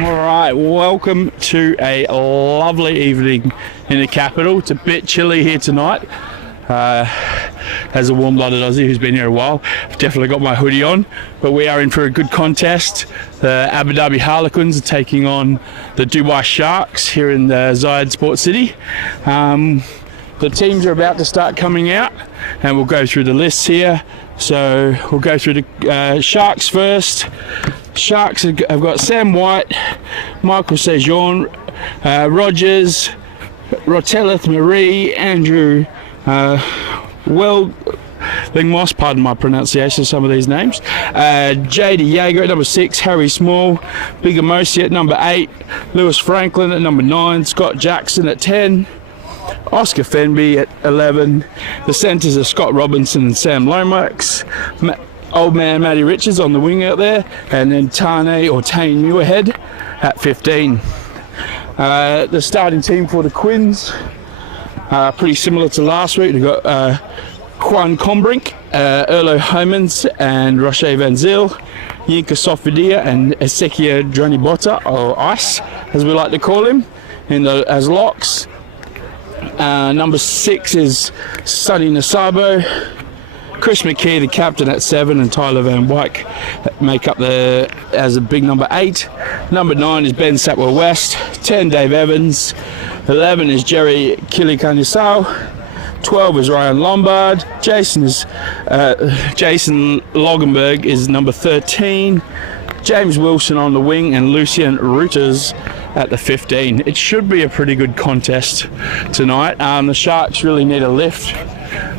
All right, welcome to a lovely evening in the capital. It's a bit chilly here tonight. As a warm-blooded Aussie who's been here a while, I've definitely got my hoodie on, but we are in for a good contest. The Abu Dhabi Harlequins are taking on the Dubai Sharks here in the Zayed Sports City. The teams are about to start coming out, and we'll go through the lists here. So we'll go through the Sharks first. Sharks have got Sam White, Michael Sejourn, Rogers, Rotelleth Marie, Andrew Moss, pardon my pronunciation of some of these names, J.D. Jaeger at number 6, Harry Small, Big Amosi at number 8, Lewis Franklin at number 9, Scott Jackson at 10, Oscar Fenby at 11. The centres are Scott Robinson and Sam Lomax. Old man Matty Richards on the wing out there, and then Tane Muirhead at 15. The starting team for the Quins, pretty similar to last week. We've got Quan Combrink, Erlo Homans and Roche Van Zyl, Yinka Sofidia and Ezekia Dronibota, or Ice as we like to call him, as locks. Number 6 is Sonny Nasabo. Chris McKee, the captain, at 7, and Tyler Van Wyk make up as a big number 8. Number 9 is Ben Satwell West. 10, Dave Evans. 11 is Jerry Kilikanisau. 12 is Ryan Lombard. Jason Logenberg is number 13. James Wilson on the wing, and Lucien Reuters at the 15. It should be a pretty good contest tonight. The Sharks really need a lift.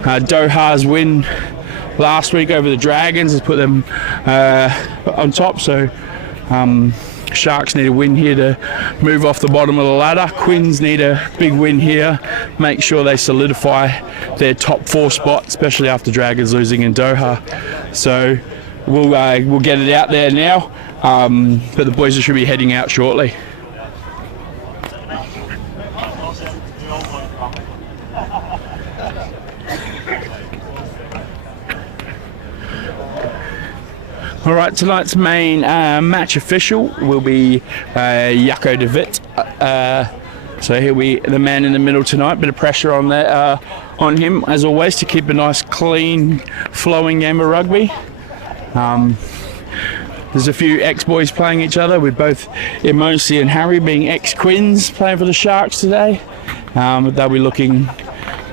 Doha's win last week over the Dragons has put them on top, so Sharks need a win here to move off the bottom of the ladder. Quins need a big win here, make sure they solidify their top 4 spot, especially after Dragons losing in Doha. So we'll get it out there now, but the boys should be heading out shortly. All right, tonight's main match official will be Jaco de Wit. So he'll be the man in the middle tonight. Bit of pressure on him, as always, to keep a nice, clean, flowing game of rugby. There's a few ex-boys playing each other, with both Emosi and Harry being ex-Quins playing for the Sharks today. They'll be looking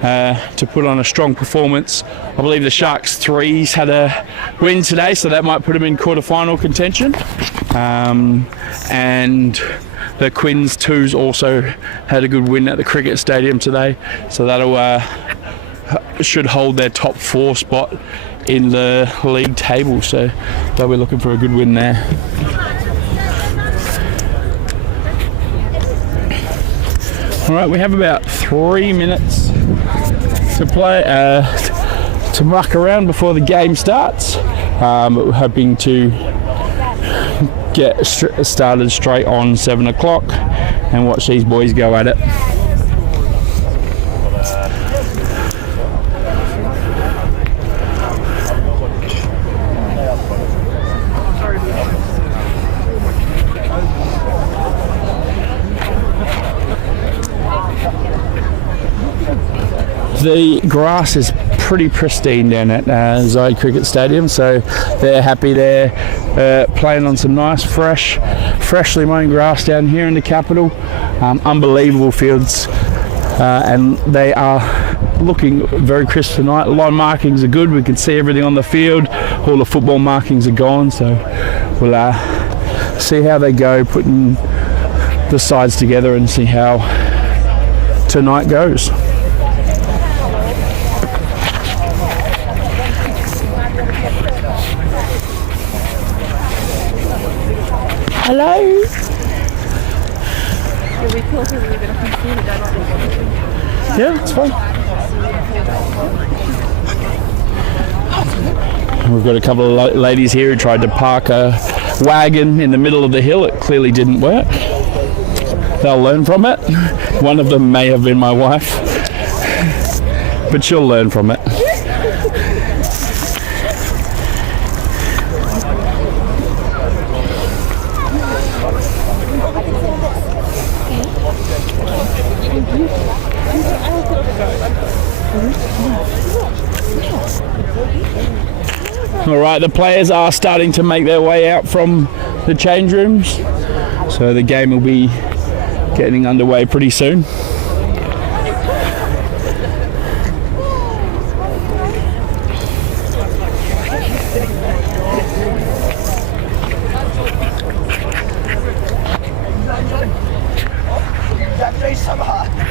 to put on a strong performance. I believe the Sharks 3s had a win today, so that might put them in quarter-final contention. And the Quins 2s also had a good win at the cricket stadium today, so that'll should hold their top 4 spot in the league table, so they'll be looking for a good win there. All right, we have about 3 minutes to play, to muck around before the game starts. We're hoping to get started straight on 7 o'clock and watch these boys go at it. The grass is pretty pristine down at Zayed Cricket Stadium, so they're happy. They're playing on some nice, freshly mown grass down here in the capital. Unbelievable fields, and they are looking very crisp tonight. Line markings are good. We can see everything on the field. All the football markings are gone, so we'll see how they go, putting the sides together, and see how tonight goes. Hello. Yeah, it's fine. We've got a couple of ladies here who tried to park a wagon in the middle of the hill. It clearly didn't work. They'll learn from it. One of them may have been my wife, but she'll learn from it. All right, the players are starting to make their way out from the change rooms, so the game will be getting underway pretty soon.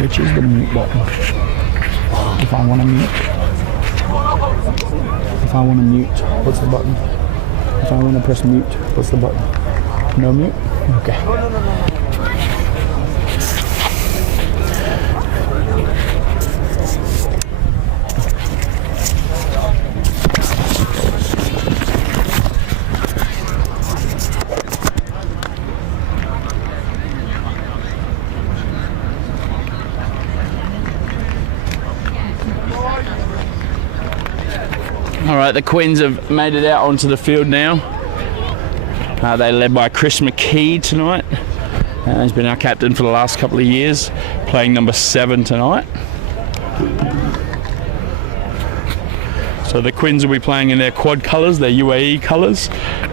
Which is the mute button? If I want to mute. If I want to mute, what's the button? If I want to press mute, what's the button? No mute? Okay. All right, the Quins have made it out onto the field now. They're led by Chris McKee tonight. He's been our captain for the last couple of years, playing number 7 tonight. So the Quins will be playing in their quad colours, their UAE colours,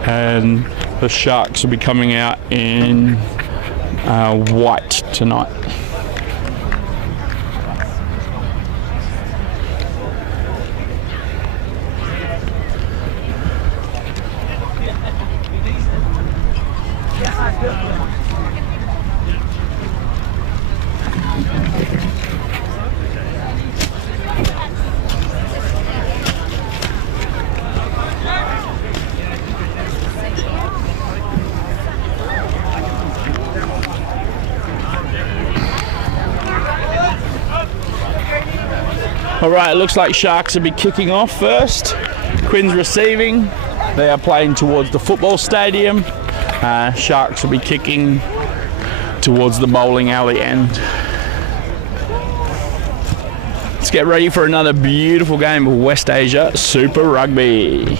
and the Sharks will be coming out in white tonight. All right, it looks like Sharks will be kicking off first. Quins receiving. They are playing towards the football stadium. Sharks will be kicking towards the bowling alley end. Let's get ready for another beautiful game of West Asia Super Rugby.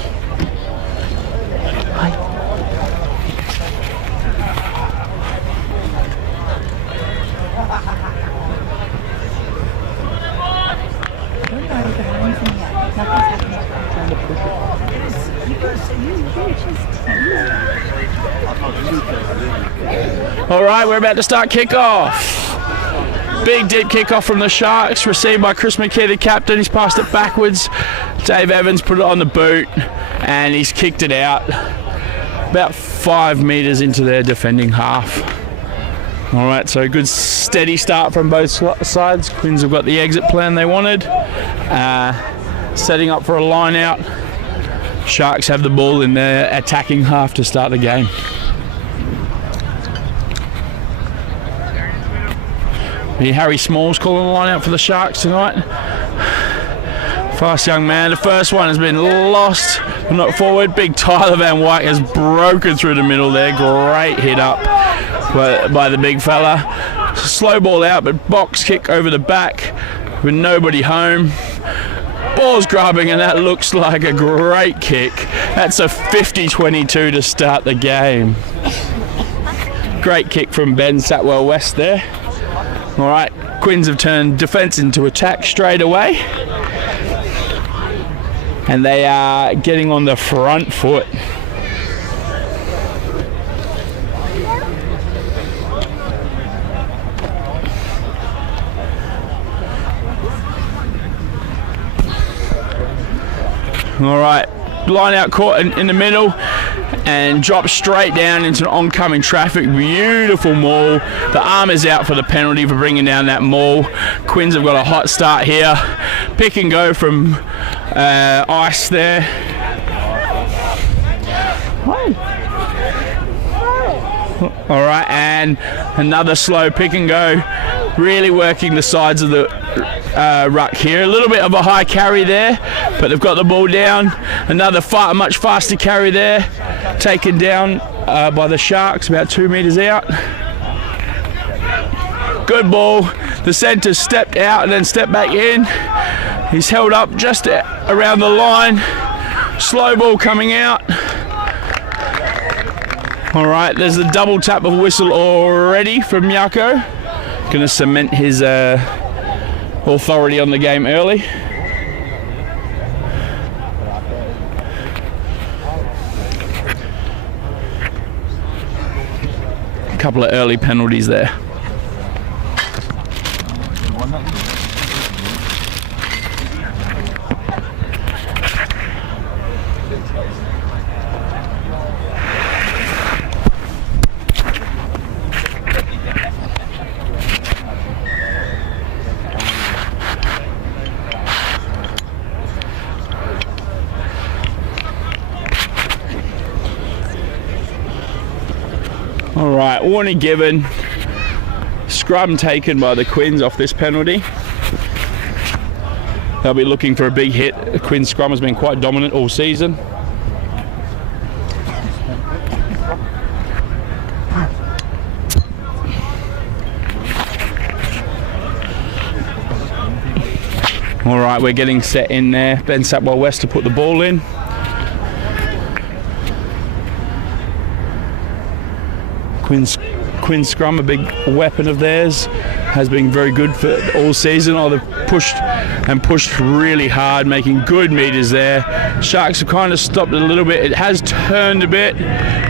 All right, we're about to start kickoff. Big deep kickoff from the Sharks, received by Chris McKee, the captain. He's passed it backwards. Dave Evans put it on the boot, and he's kicked it out about 5 metres into their defending half. All right, so a good steady start from both sides. Quins have got the exit plan they wanted. Setting up for a line out. Sharks have the ball in their attacking half to start the game. Harry Small's calling the line out for the Sharks tonight. Fast young man. The first one has been lost, not forward. Big Tyler Van Wyk has broken through the middle there. Great hit up by the big fella. Slow ball out, but box kick over the back with nobody home. Ball's grabbing, and that looks like a great kick. That's a 50-22 to start the game. Great kick from Ben Satwell West there. All right, Quins have turned defence into attack straight away. And they are getting on the front foot. All right, line out caught in the middle and dropped straight down into oncoming traffic. Beautiful maul. The arm is out for the penalty for bringing down that maul. Quins have got a hot start here. Pick and go from ice there. All right, and another slow pick and go. Really working the sides of the ruck here. A little bit of a high carry there, but they've got the ball down. Another much faster carry there. Taken down by the Sharks, about 2 metres out. Good ball. The centre stepped out and then stepped back in. He's held up just around the line. Slow ball coming out. All right, there's a double tap of whistle already from Yako. Going to cement his authority on the game early. couple of early penalties there. Alright, warning given. Scrum taken by the Quins off this penalty. They'll be looking for a big hit. The Quins scrum has been quite dominant all season. Alright, we're getting set in there. Ben Sapwell West to put the ball in. Quinn Scrum, a big weapon of theirs, has been very good for all season. Oh, they've pushed really hard, making good meters there. Sharks have kind of stopped it a little bit. It has turned a bit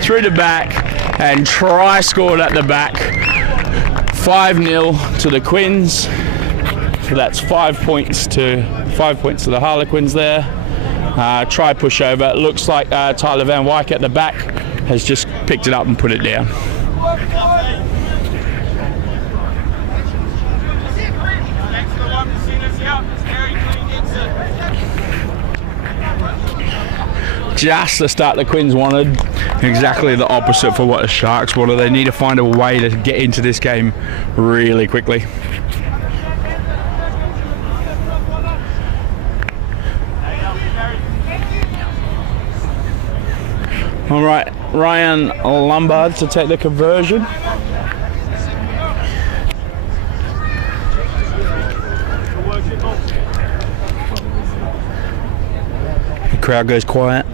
through the back and try scored at the back. 5-0 to the Quins. So that's 5 points to the Harlequins there. Try pushover. It looks like Tyler Van Wyk at the back has just picked it up and put it down. Just the start the Quins wanted, exactly the opposite for what the Sharks wanted. They need to find a way to get into this game really quickly. All right, Ryan Lombard to take the conversion. The crowd goes quiet.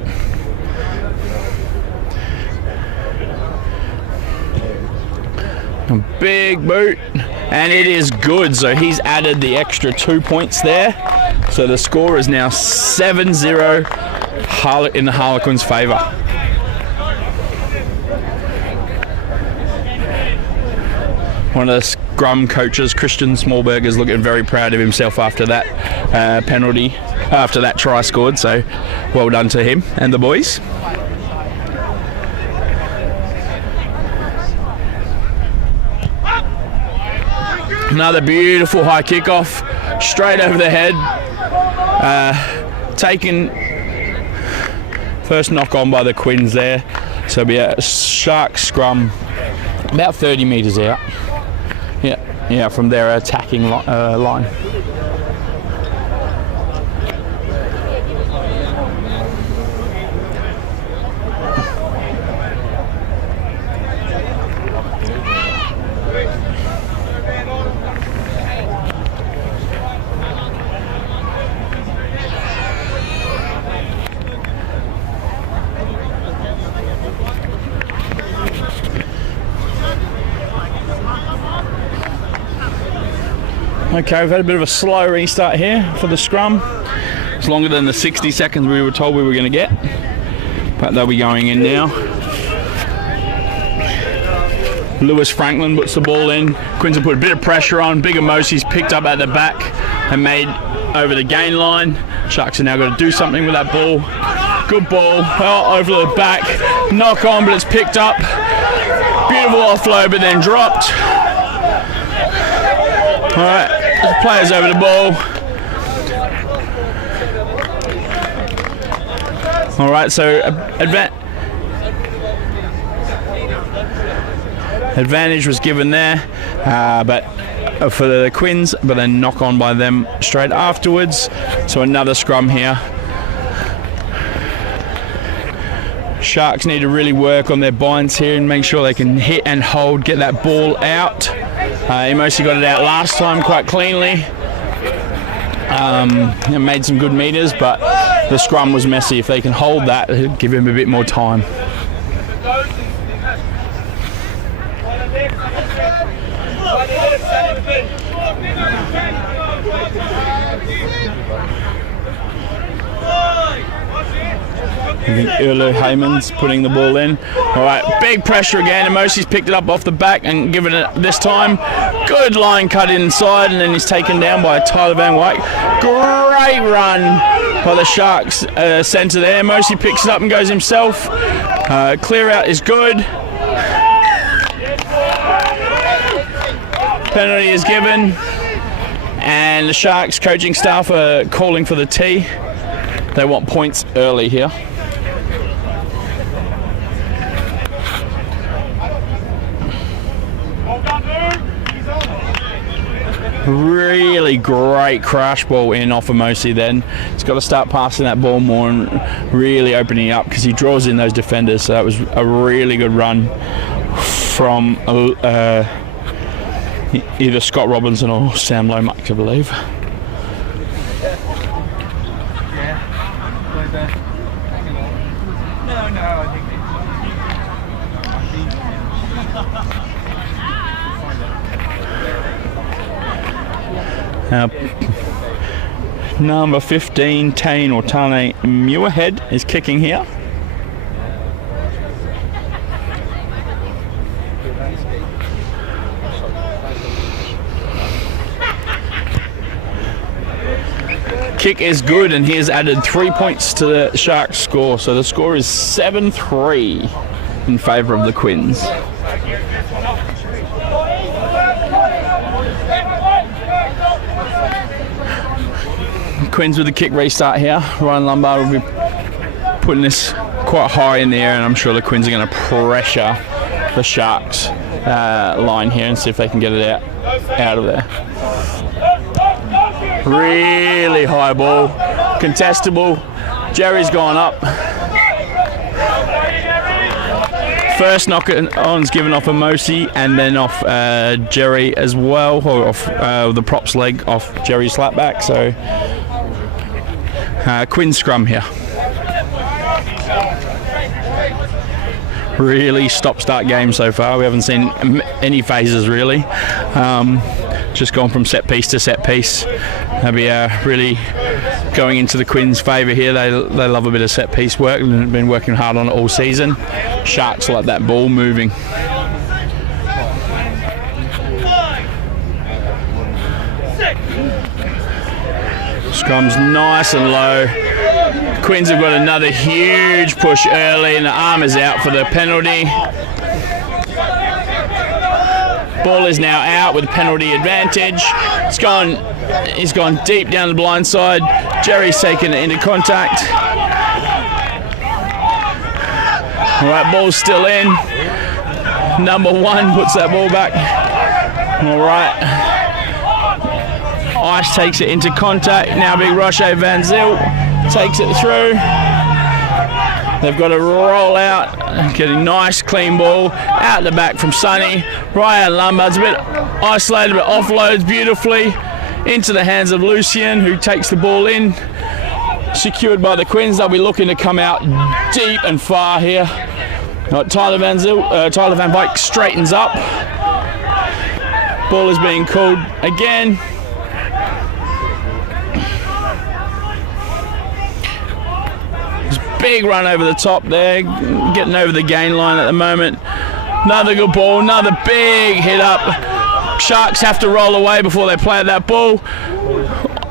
A big boot, and it is good. So he's added the extra 2 points there. So the score is now 7-0 in the Harlequins' favour. One of the Scrum coaches, Christian Smallberg, is looking very proud of himself after that penalty, after that try scored. So well done to him and the boys. Another beautiful high kickoff, straight over the head. Taken first knock on by the Quins there. So it'll be a Shark scrum about 30 metres out. Yeah, from their attacking line. Okay, we've had a bit of a slow restart here for the scrum. It's longer than the 60 seconds we were told we were going to get, but they'll be going in now. Lewis Franklin puts the ball in. Quins will put a bit of pressure on. Big Emosi's picked up at the back and made over the gain line. Sharks are now going to do something with that ball. Good ball, well over the back. Knock on, but it's picked up. Beautiful offload, but then dropped. All right, the players over the ball. All right, so advantage was given there, but for the Quins, but then knock on by them straight afterwards. So another scrum here. Sharks need to really work on their binds here and make sure they can hit and hold, get that ball out. Emosi got it out last time quite cleanly. And made some good meters, but the scrum was messy. If they can hold that, it'll give him a bit more time. Ulu Heyman's putting the ball in. All right, big pressure again. Emosi's picked it up off the back and given it this time. Good line cut inside, and then he's taken down by Tyler Van Wyk. Great run by the Sharks centre there. Emosi picks it up and goes himself. Clear out is good. Penalty is given, and the Sharks coaching staff are calling for the tee. They want points early here. Really great crash ball in off Emosi then. He's got to start passing that ball more and really opening up because he draws in those defenders. So that was a really good run from either Scott Robinson or Sam Lomax, I believe. Number 15, Tane or Tane Muirhead is kicking here. Kick is good, and he has added 3 points to the Sharks score, so the score is 7-3 in favour of the Quins. Quins with the kick restart here. Ryan Lombard will be putting this quite high in the air, and I'm sure the Quins are going to pressure the Sharks line here and see if they can get it out of there. Really high ball, contestable. Jerry's gone up. First knock on's given off Emosi and then off Jerry as well, or off the props leg off Jerry's slapback. So Quinn scrum here. Really stop-start game so far. We haven't seen any phases really. Just gone from set piece to set piece. They'll be really going into the Quins' favour here. They love a bit of set piece work and have been working hard on it all season. Sharks like that ball moving. Scrum's nice and low. Quins have got another huge push early, and the arm is out for the penalty. Ball is now out with penalty advantage. He's gone deep down the blind side. Jerry's taken it into contact. All right, ball's still in. Number 1 puts that ball back. All right. Ice takes it into contact. Now big Roche Van Zyl takes it through. They've got to roll out, getting nice clean ball out the back from Sonny. Ryan Lombard's a bit isolated, but offloads beautifully into the hands of Lucian, who takes the ball in. Secured by the Quins. They'll be looking to come out deep and far here. Tyler Van Wyk straightens up. Ball is being called again. Big run over the top there, getting over the gain line at the moment. Another good ball, another big hit up. Sharks have to roll away before they play that ball.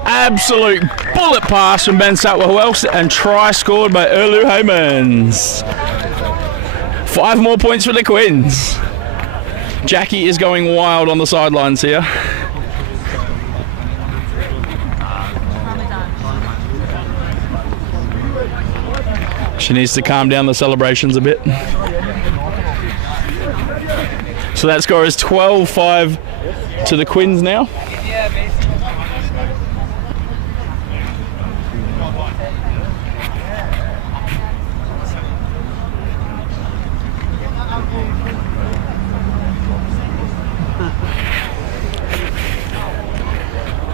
Absolute bullet pass from Ben Satwell, and try scored by Ulu Heymans. 5 more points for the Quins. Jackie is going wild on the sidelines here. She needs to calm down the celebrations a bit. So that score is 12-5 to the Quins now.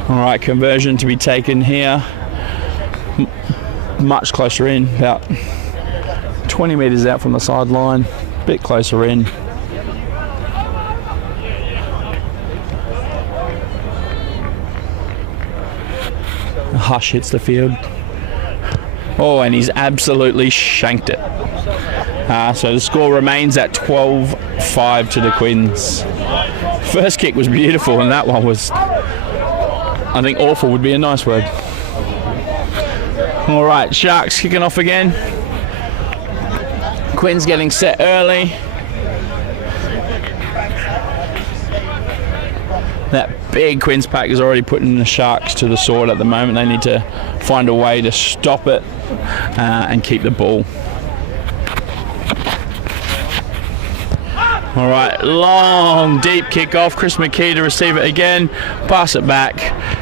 All right, conversion to be taken here. Much closer in, about 20 metres out from the sideline, a bit closer in. A hush hits the field. Oh, and he's absolutely shanked it. So the score remains at 12-5 to the Quins. First kick was beautiful, and that one was, I think awful would be a nice word. All right, Sharks kicking off again. Quins getting set early. That big Quins pack is already putting the Sharks to the sword at the moment. They need to find a way to stop it and keep the ball. All right, long, deep kickoff. Chris McKee to receive it again. Pass it back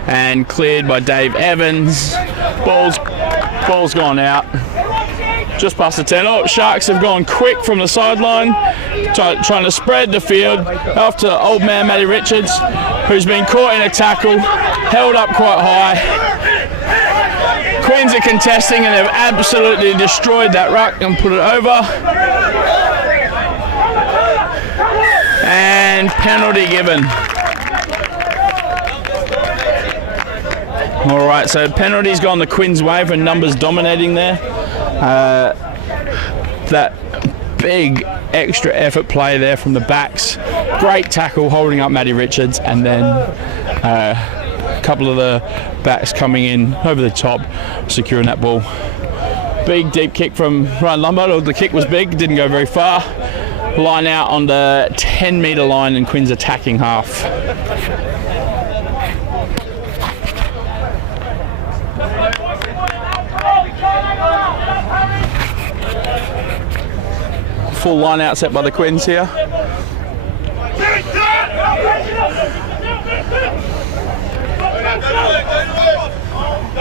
and cleared by Dave Evans. Ball's gone out. Just past the 10. Oh, Sharks have gone quick from the sideline, trying to spread the field after old man Matty Richards, who's been caught in a tackle, held up quite high. Queens are contesting and they've absolutely destroyed that ruck and put it over. And penalty given. All right, so penalty's gone the Quins' way for numbers dominating there. That big extra effort play there from the backs. Great tackle holding up Matty Richards, and then a couple of the backs coming in over the top, securing that ball. Big deep kick from Ryan Lombard. The kick was big, didn't go very far. Line out on the 10-metre line, and Quins attacking half. Full line out set by the Quins here.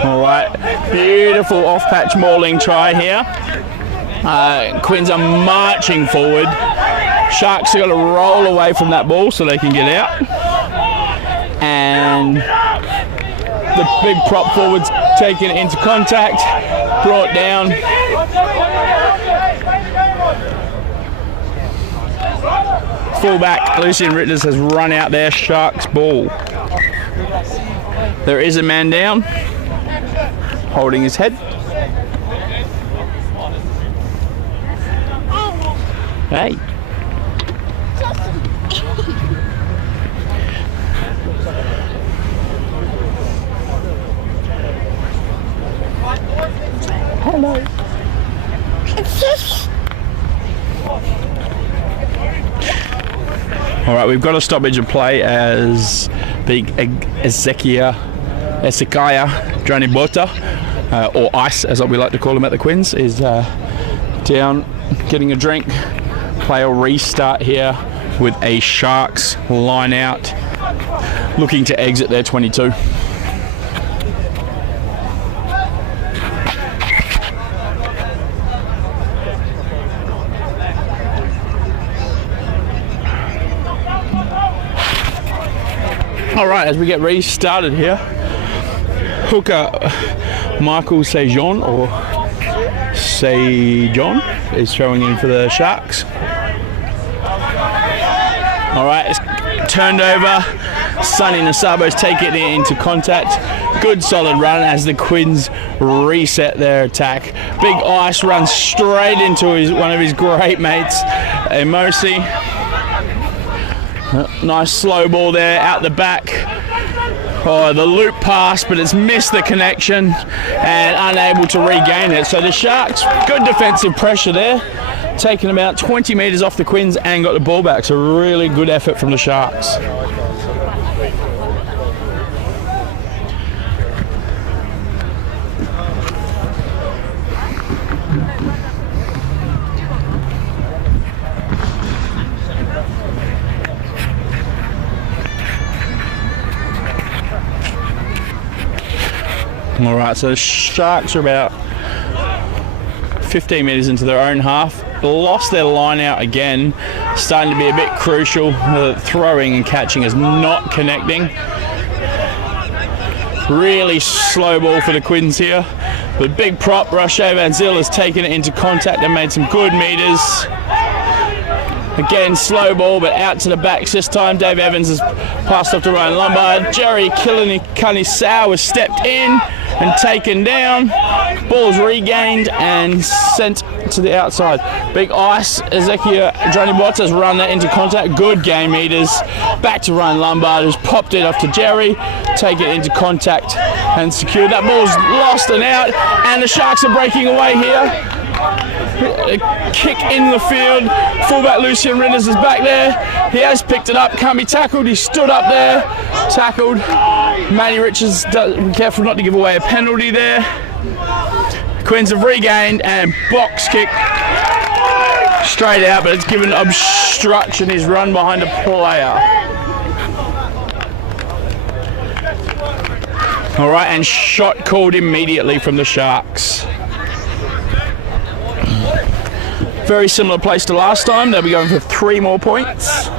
All right, beautiful off-patch mauling try here. Quins are marching forward. Sharks have got to roll away from that ball so they can get out. And the big prop forwards taking it into contact, brought down. Fullback Lucian Ritters has run out there. Sharks ball. There is a man down, holding his head. Hey. Hello. All right, we've got a stoppage of play as big Ezekiah Dranibota, or Ice, as we like to call him at the Quins, is down getting a drink. Play will restart here with a Sharks line out, looking to exit their 22. All right, as we get restarted here, hooker Michael Sejon is throwing in for the Sharks. All right, it's turned over. Sonny Nasabo's taking it into contact. Good solid run as the Quins reset their attack. Big Ice runs straight into one of his great mates, Emosi. Nice slow ball there out the back. Oh, the loop pass, but it's missed the connection and unable to regain it. So the Sharks, good defensive pressure there, taking about 20 metres off the Quins and got the ball back. So really good effort from the Sharks. All right, so the Sharks are about 15 metres into their own half. Lost their line out again. Starting to be a bit crucial. The throwing and catching is not connecting. Really slow ball for the Quins here. The big prop, Rashay Van Zyl, has taken it into contact and made some good metres. Again, slow ball, but out to the backs this time. Dave Evans has passed off to Ryan Lombard. Jerry Killinicunny-Sow has stepped in and taken down. Ball's regained and sent to the outside. Big ice. Ezekiel Johnny Watts has run that into contact. Good game meters. Back to Ryan Lombard, who's popped it off to Jerry. Take it into contact and secured. That ball's lost and out, and the Sharks are breaking away here. A kick in the field. Fullback Lucian Ridders is back there. He has picked it up. Can't be tackled. He stood up there. Tackled. Matty Richards, be careful not to give away a penalty there. Quins have regained and box kick straight out, but it's given obstruction. He's run behind a player. All right, and shot called immediately from the Sharks. Very similar place to last time. They'll be going for 3 more points.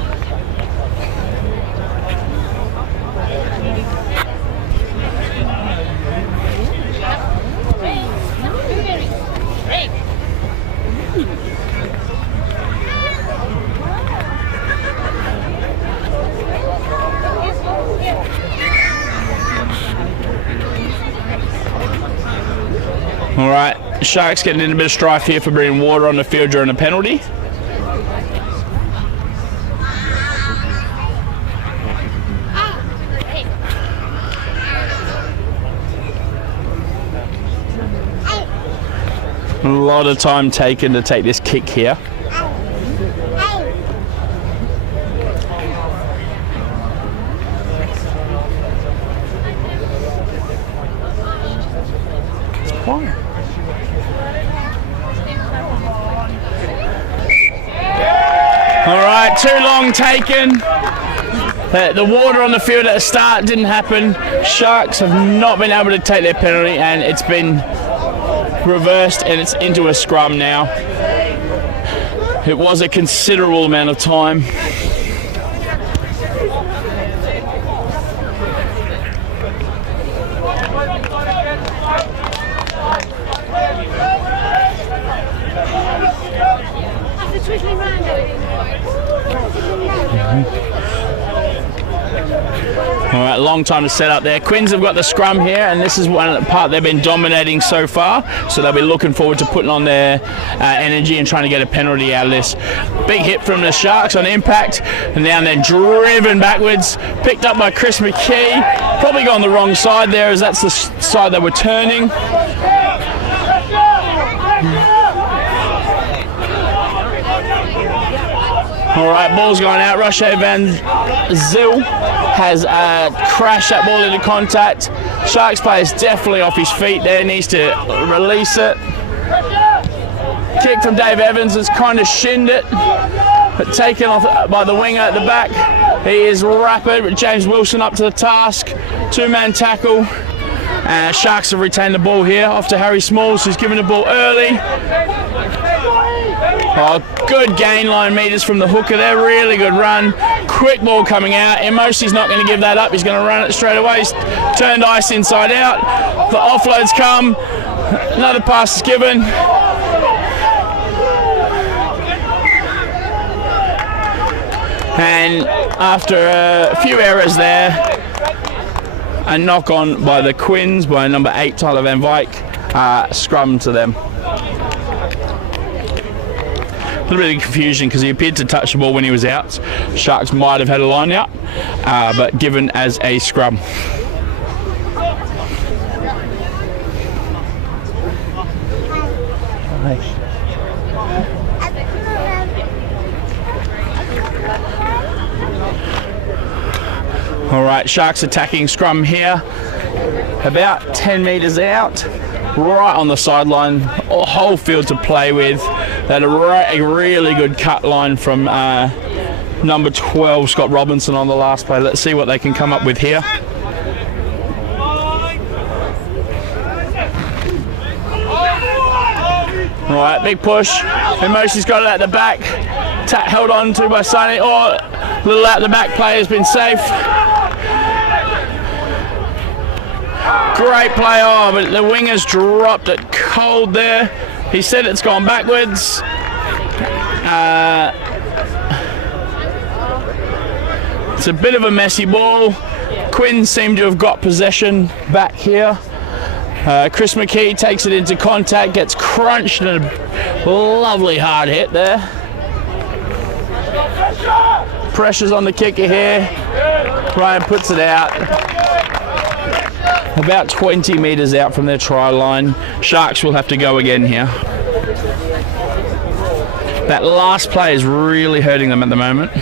All right, Sharks getting in a bit of strife here for bringing water on the field during a penalty. A lot of time taken to take this kick here. It's quiet. All right, too long taken. The water on the field at the start didn't happen. Sharks have not been able to take their penalty, and it's been reversed, and it's into a scrum now. It was a considerable amount of time. All right, long time to set up there. Quins have got the scrum here, and this is one part they've been dominating so far, so they'll be looking forward to putting on their energy and trying to get a penalty out of this. Big hit from the Sharks on impact, and now they're driven backwards, picked up by Chris McKee. Probably gone the wrong side there, as that's the side they were turning. All right, ball's gone out. Roche Van Zyl has crashed that ball into contact. Sharks player's definitely off his feet there, needs to release it. Kick from Dave Evans has kind of shinned it, but taken off by the winger at the back. He is rapid, but James Wilson up to the task. 2-man tackle. Sharks have retained the ball here off to Harry Smalls, who's given the ball early. Oh, good gain line meters from the hooker there. Really good run. Quick ball coming out. Emosi's not going to give that up. He's going to run it straight away. He's turned ice inside out. The offloads come. Another pass is given. And after a few errors there, a knock on by the Quins by number 8, Tyler Van Wyk. Scrum to them. A little bit of confusion because he appeared to touch the ball when he was out. Sharks might have had a line out, but given as a scrum. All right, Sharks attacking scrum here. About 10 metres out, right on the sideline, a whole field to play with. They had a really good cut line from number 12, Scott Robinson, on the last play. Let's see what they can come up with here. All right, big push. Emosi's got it at the back. Held on to by Sonny. Oh, a little out the back play has been safe. Great play on, but the winger's dropped it cold there. He said it's gone backwards. It's a bit of a messy ball. Quins seem to have got possession back here. Chris McKee takes it into contact, gets crunched, and a lovely hard hit there. Pressure's on the kicker here. Ryan puts it out. About 20 metres out from their try line. Sharks will have to go again here. That last play is really hurting them at the moment.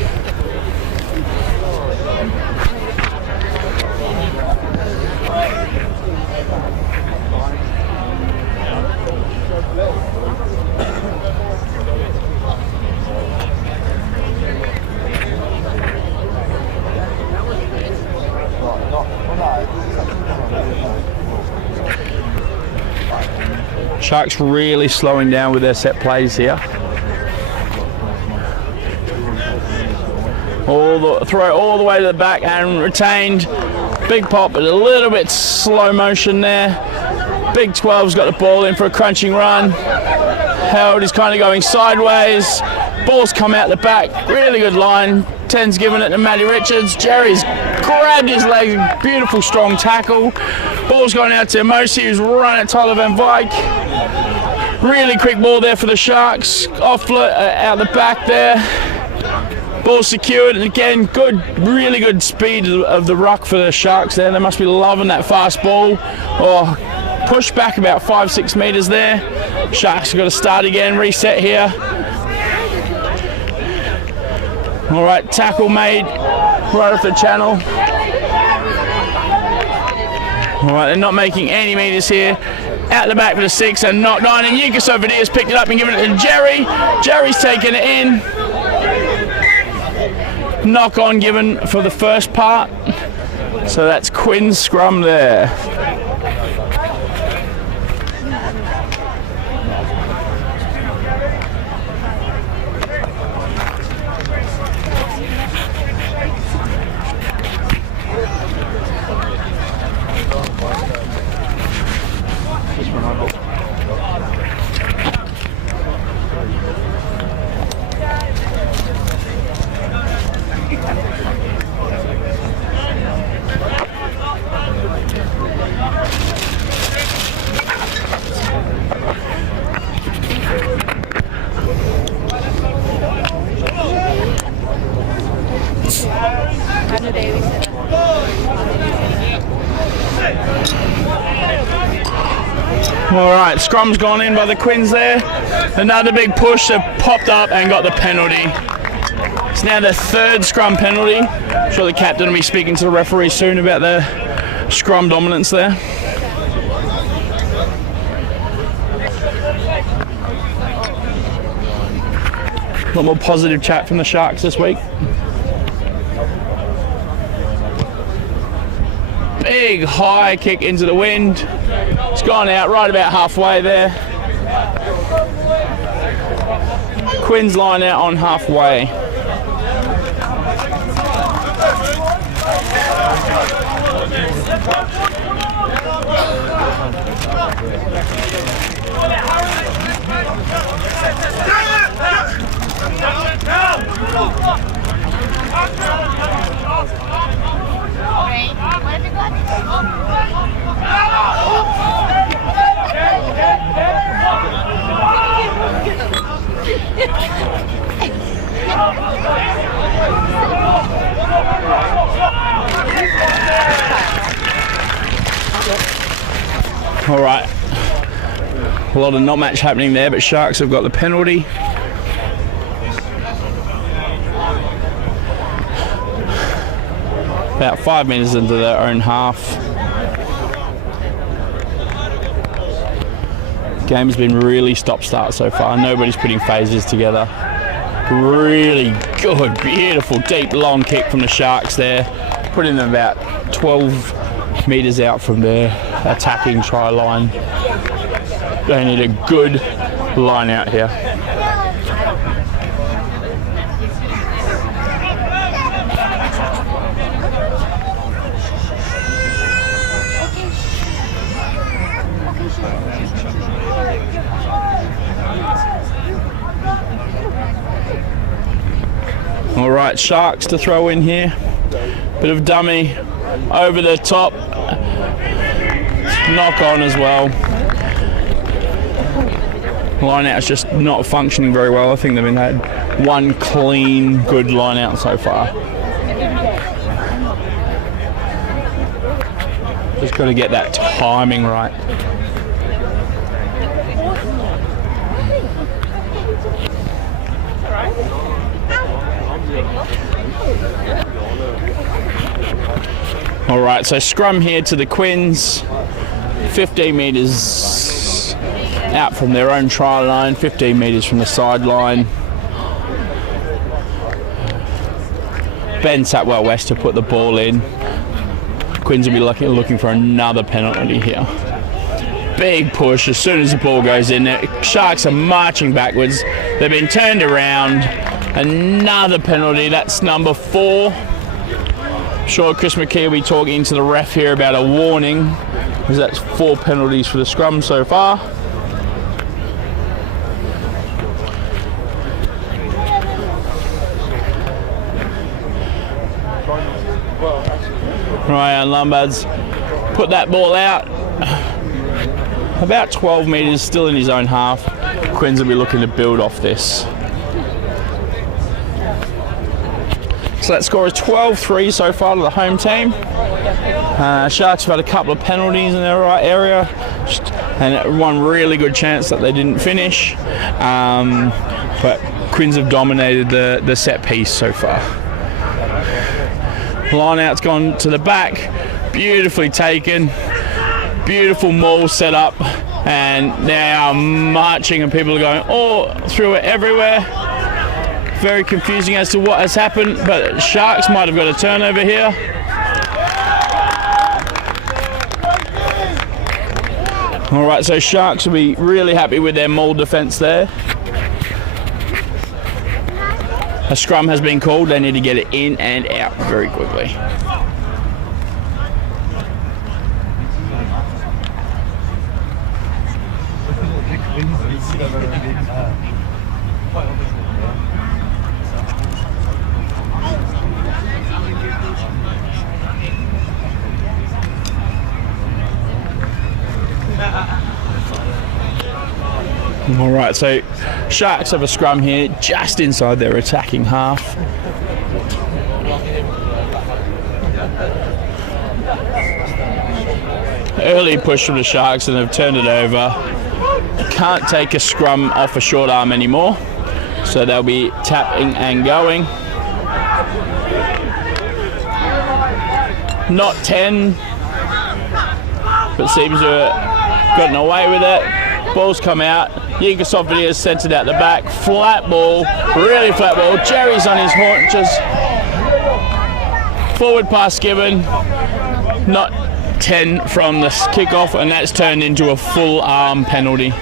Sharks really slowing down with their set plays here. Throw all the way to the back and retained. Big pop, but a little bit slow motion there. Big 12's got the ball in for a crunching run. Held is kind of going sideways. Ball's come out the back. Really good line. 10's giving it to Matty Richards. Jerry's grabbed his leg. Beautiful strong tackle. Ball's gone out to Mosi, who's run at Tyler Van Wyk. Really quick ball there for the Sharks. Off out the back there. Ball secured, and again, really good speed of the ruck for the Sharks there. They must be loving that fast ball. Oh, push back about 5-6 metres there. Sharks have got to start again, reset here. All right, tackle made right off the channel. All right, they're not making any metres here. Out the back for the 6 and not 9, and Yukis over there has picked it up and given it to Jerry. Jerry's taking it in. Knock on given for the first part. So that's Quinn's scrum there. All right, scrum's gone in by the Quins there. Another big push, they've popped up and got the penalty. It's now the third scrum penalty. I'm sure the captain will be speaking to the referee soon about the scrum dominance there. A lot more positive chat from the Sharks this week. Big high kick into the wind. It's gone out right about halfway there. Quins line out on halfway. All right, a lot of not match happening there, but Sharks have got the penalty. About 5 minutes into their own half. Game's been really stop-start so far. Nobody's putting phases together. Really good, beautiful, deep, long kick from the Sharks there. Putting them about 12 metres out from their attacking try line. They need a good line out here. All right, Sharks to throw in here. Bit of dummy over the top. Knock on as well. Line out's just not functioning very well. I think they've had one clean, good line out so far. Just got to get that timing right. All right, so scrum here to the Quins. 15 metres out from their own try line, 15 metres from the sideline. Ben Satwell West to put the ball in. Quins will be looking for another penalty here. Big push as soon as the ball goes in. The Sharks are marching backwards. They've been turned around. Another penalty, that's number 4. I'm sure Chris McKee will be talking to the ref here about a warning, because that's 4 penalties for the scrum so far. Ryan Lombard's put that ball out. About 12 metres, still in his own half. Quins will be looking to build off this. So that score is 12-3 so far to the home team. Sharks have had a couple of penalties in their right area, and one really good chance that they didn't finish. But Quins have dominated the set piece so far. Line out's gone to the back, beautifully taken, beautiful maul set up, and they are marching and people are going all through it everywhere. Very confusing as to what has happened, but Sharks might have got a turnover here. All right, so Sharks will be really happy with their maul defence there. A scrum has been called. They need to get it in and out very quickly. All right, so Sharks have a scrum here just inside their attacking half. Early push from the Sharks and they've turned it over. Can't take a scrum off a short arm anymore, so they'll be tapping and going. Not 10, but seems to have gotten away with it. Ball's come out. Yinkasopidi has sent it out the back. Flat ball, really flat ball. Jerry's on his haunches. Forward pass given. Not 10 from the kickoff, and that's turned into a full arm penalty.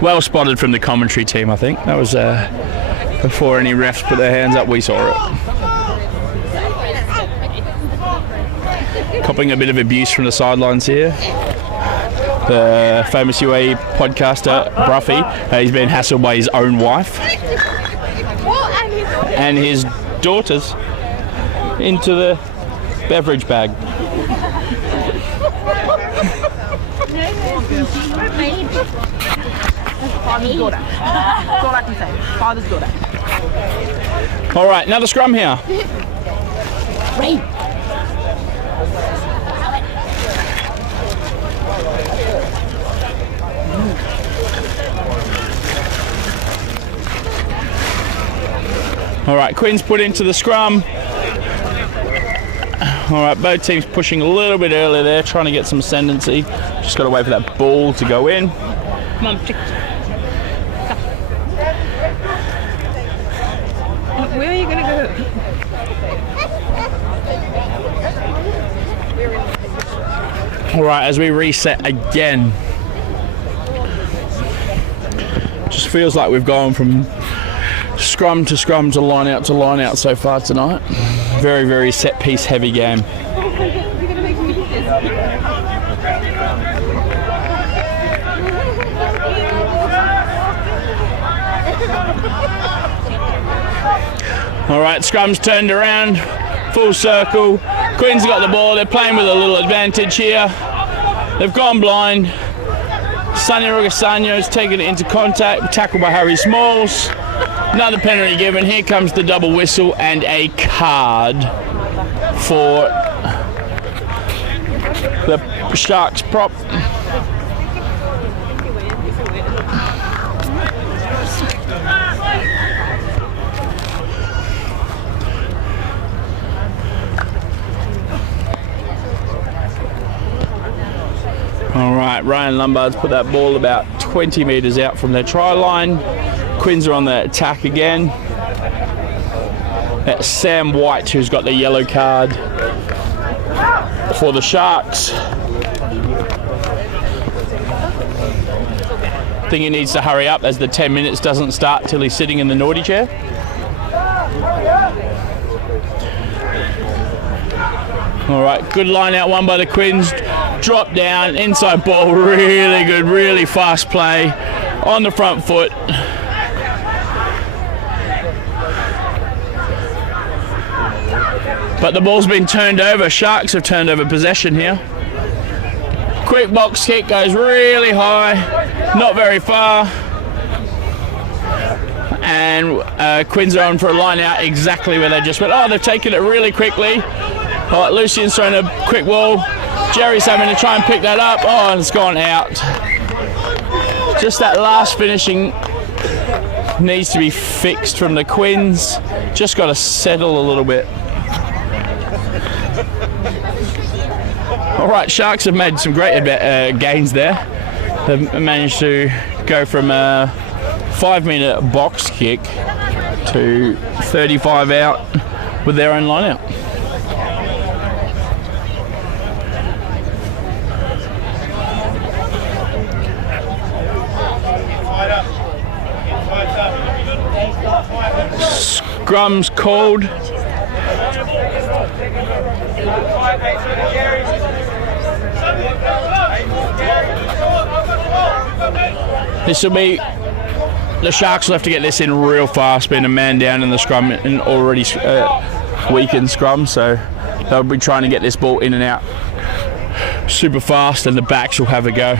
Well spotted from the commentary team, I think. That was before any refs put their hands up, we saw it. Copping a bit of abuse from the sidelines here. The famous UAE podcaster, Bruffy, he's been hassled by his own wife and his daughters into the beverage bag. Father's daughter. That's all I can say. Father's daughter. All right, another scrum here. All right, Quins put into the scrum. All right, both teams pushing a little bit earlier there, trying to get some ascendancy. Just got to wait for that ball to go in. Come on, chick. Where are you going to go? All right, as we reset again. Just feels like we've gone from scrum to line out so far tonight. Very, very set piece heavy game. All right, Scrum's turned around, full circle. Quins got the ball. They're playing with a little advantage here. They've gone blind. Sonny Rogasanyo's taken it into contact, tackled by Harry Smalls. Another penalty given. Here comes the double whistle and a card for the Sharks prop. All right, Ryan Lombard's put that ball about 20 metres out from their try line. Quins are on the attack again. That's Sam White who's got the yellow card for the Sharks. I think he needs to hurry up as the 10 minutes doesn't start till he's sitting in the naughty chair. All right, good line out one by the Quins. Drop down, inside ball, really good, really fast play on the front foot. But the ball's been turned over. Sharks have turned over possession here. Quick box kick goes really high, not very far. And Quins are on for a line out exactly where they just went. Oh, they've taken it really quickly. All right, Lucian's throwing a quick wall. Jerry's having to try and pick that up. Oh, and it's gone out. Just that last finishing needs to be fixed from the Quins. Just got to settle a little bit. All right, Sharks have made some great gains there. They've managed to go from a 5-metre box kick to 35 out with their own line out. Scrum's called. This will be, the Sharks will have to get this in real fast, being a man down in the scrum and already weakened scrum, so they'll be trying to get this ball in and out super fast, and the backs will have a go.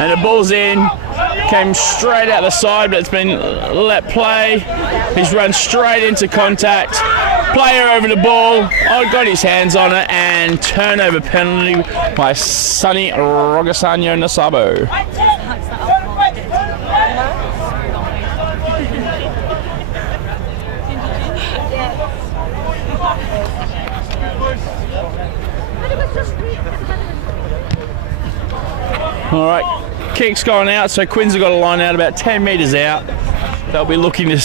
And the ball's in, came straight out the side, but it's been let play. He's run straight into contact. Player over the ball, got his hands on it, and turnover penalty by Sonny Rogasanyo Nasabo. All right. Kick's gone out, so Quins have got a line out about 10 metres out. They'll be looking to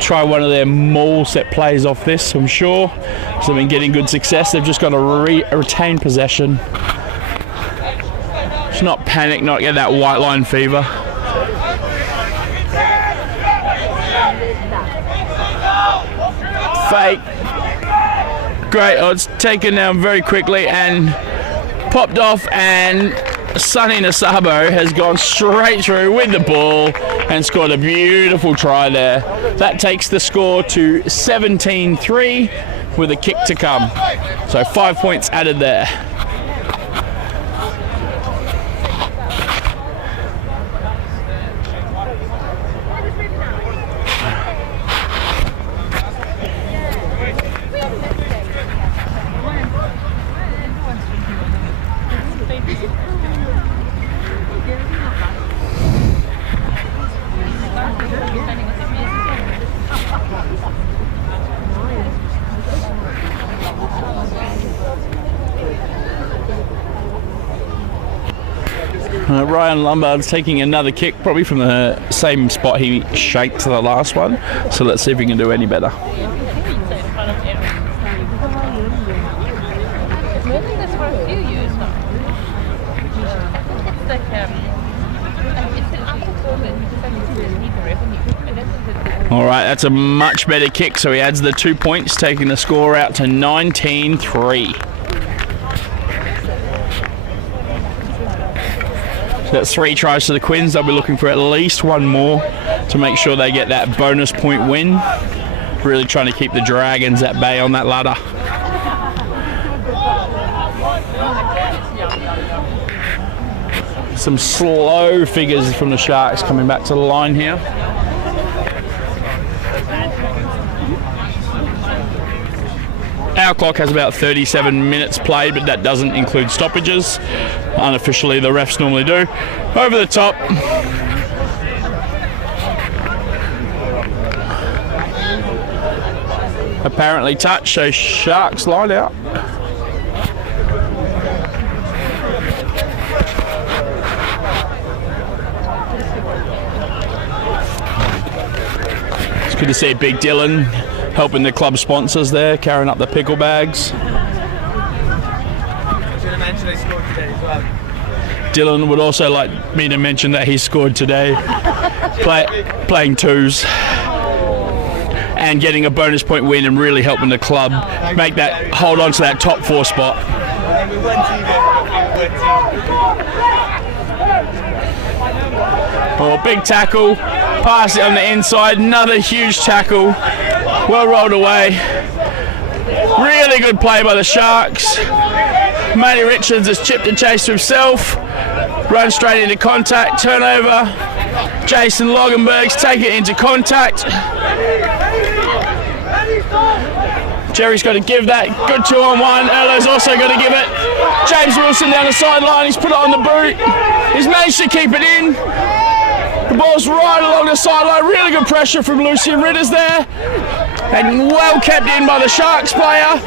try one of their maul set plays off this, I'm sure. So they've been getting good success. They've just got to retain possession. Just not panic, not get that white line fever. Fake. Great, it's taken down very quickly and popped off, and Sonny Nasabo has gone straight through with the ball and scored a beautiful try there. That takes the score to 17-3 with a kick to come. So 5 points added there. Ryan Lombard's taking another kick, probably from the same spot he shaped to the last one. So let's see if he can do any better. All right, that's a much better kick, so he adds the 2 points, taking the score out to 19-3. That's 3 tries to the Quins. They'll be looking for at least one more to make sure they get that bonus point win. Really trying to keep the Dragons at bay on that ladder. Some slow figures from the Sharks coming back to the line here. Our clock has about 37 minutes played, but that doesn't include stoppages. Unofficially, the refs normally do. Over the top. Apparently touch, so Sharks line out. It's good to see Big Dylan helping the club sponsors there, carrying up the pickle bags. Dylan would also like me to mention that he scored today, playing 2s and getting a bonus point win and really helping the club make that, hold on to that top 4 spot. Oh, big tackle, pass it on the inside, another huge tackle, well rolled away. Really good play by the Sharks. Matty Richards has chipped and chased to himself, run straight into contact, turnover. Jason Logenberg's take it into contact. Jerry's got to give that. Good 2-on-1. Erlo's also got to give it. James Wilson down the sideline. He's put it on the boot. He's managed to keep it in. The ball's right along the sideline. Really good pressure from Lucian Ritters there. And well kept in by the Sharks player.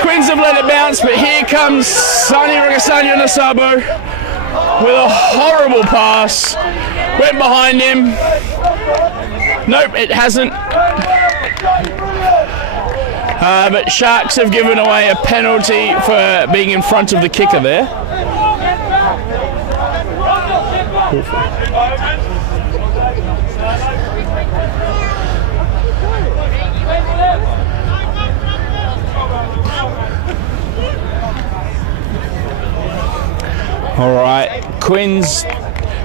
Quins have let it bounce, but here comes Sonny Rangasanya Nasabo with a horrible pass. Went behind him. Nope, it hasn't. But Sharks have given away a penalty for being in front of the kicker there. All right, Quins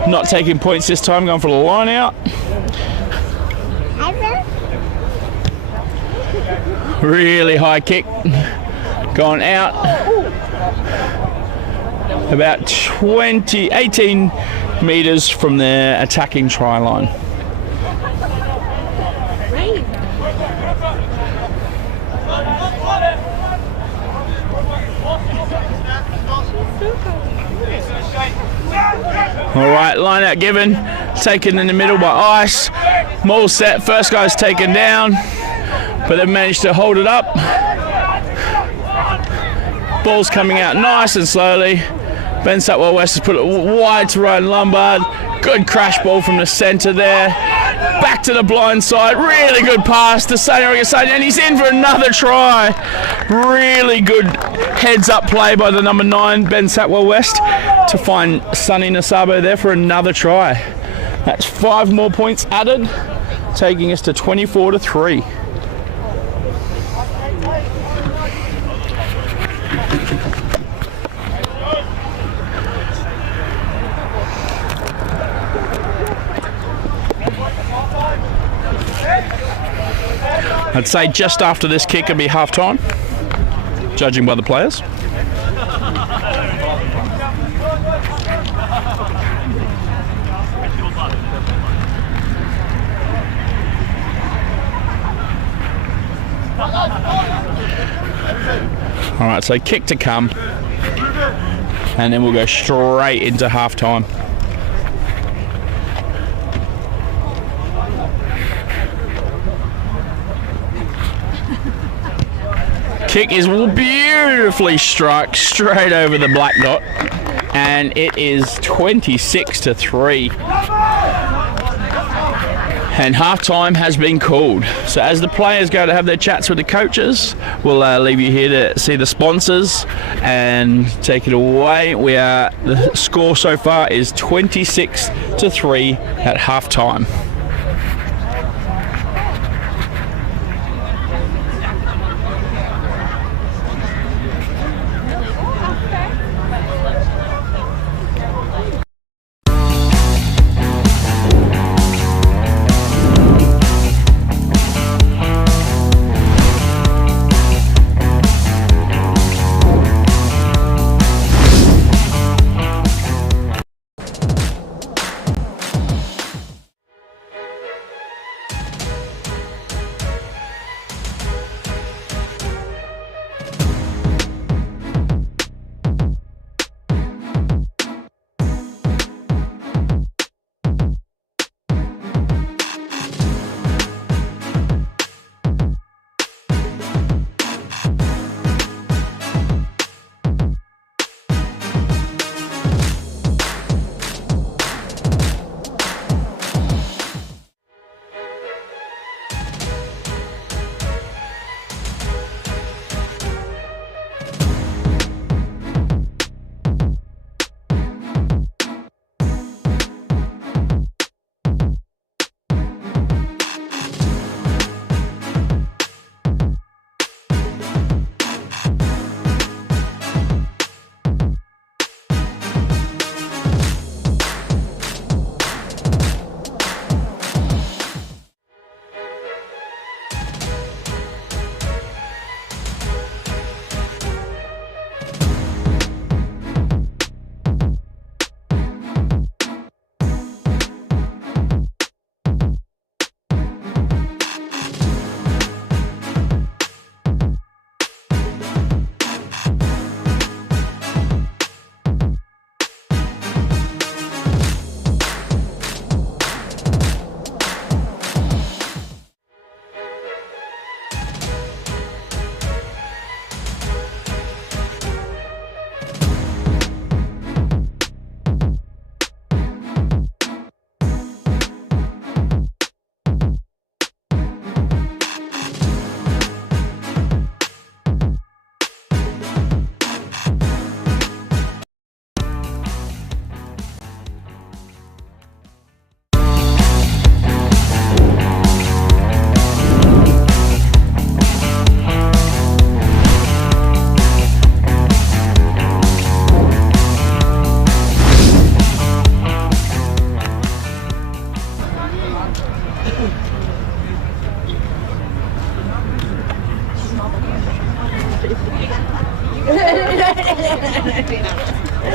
not taking points this time, going for the line out. Really high kick, going out about 18 metres from their attacking try line. All right, line out given, taken in the middle by Ice. Maul set, first guy's taken down, but they've managed to hold it up. Ball's coming out nice and slowly. Ben Sutwell West has put it wide to Ryan Lombard. Good crash ball from the centre there. Back to the blind side. Really good pass to Sonny Rangasanya, and he's in for another try. Really good heads-up play by the number 9, Ben Sutwell West, to find Sonny Nasabo there for another try. That's 5 more points added, taking us to 24-3. I'd say just after this kick it'll be half time, judging by the players. All right, so kick to come, and then we'll go straight into half time. Kick is beautifully struck straight over the black dot, and it is 26-3. And half-time has been called. So as the players go to have their chats with the coaches, we'll leave you here to see the sponsors and take it away. The score so far is 26-3 at half-time.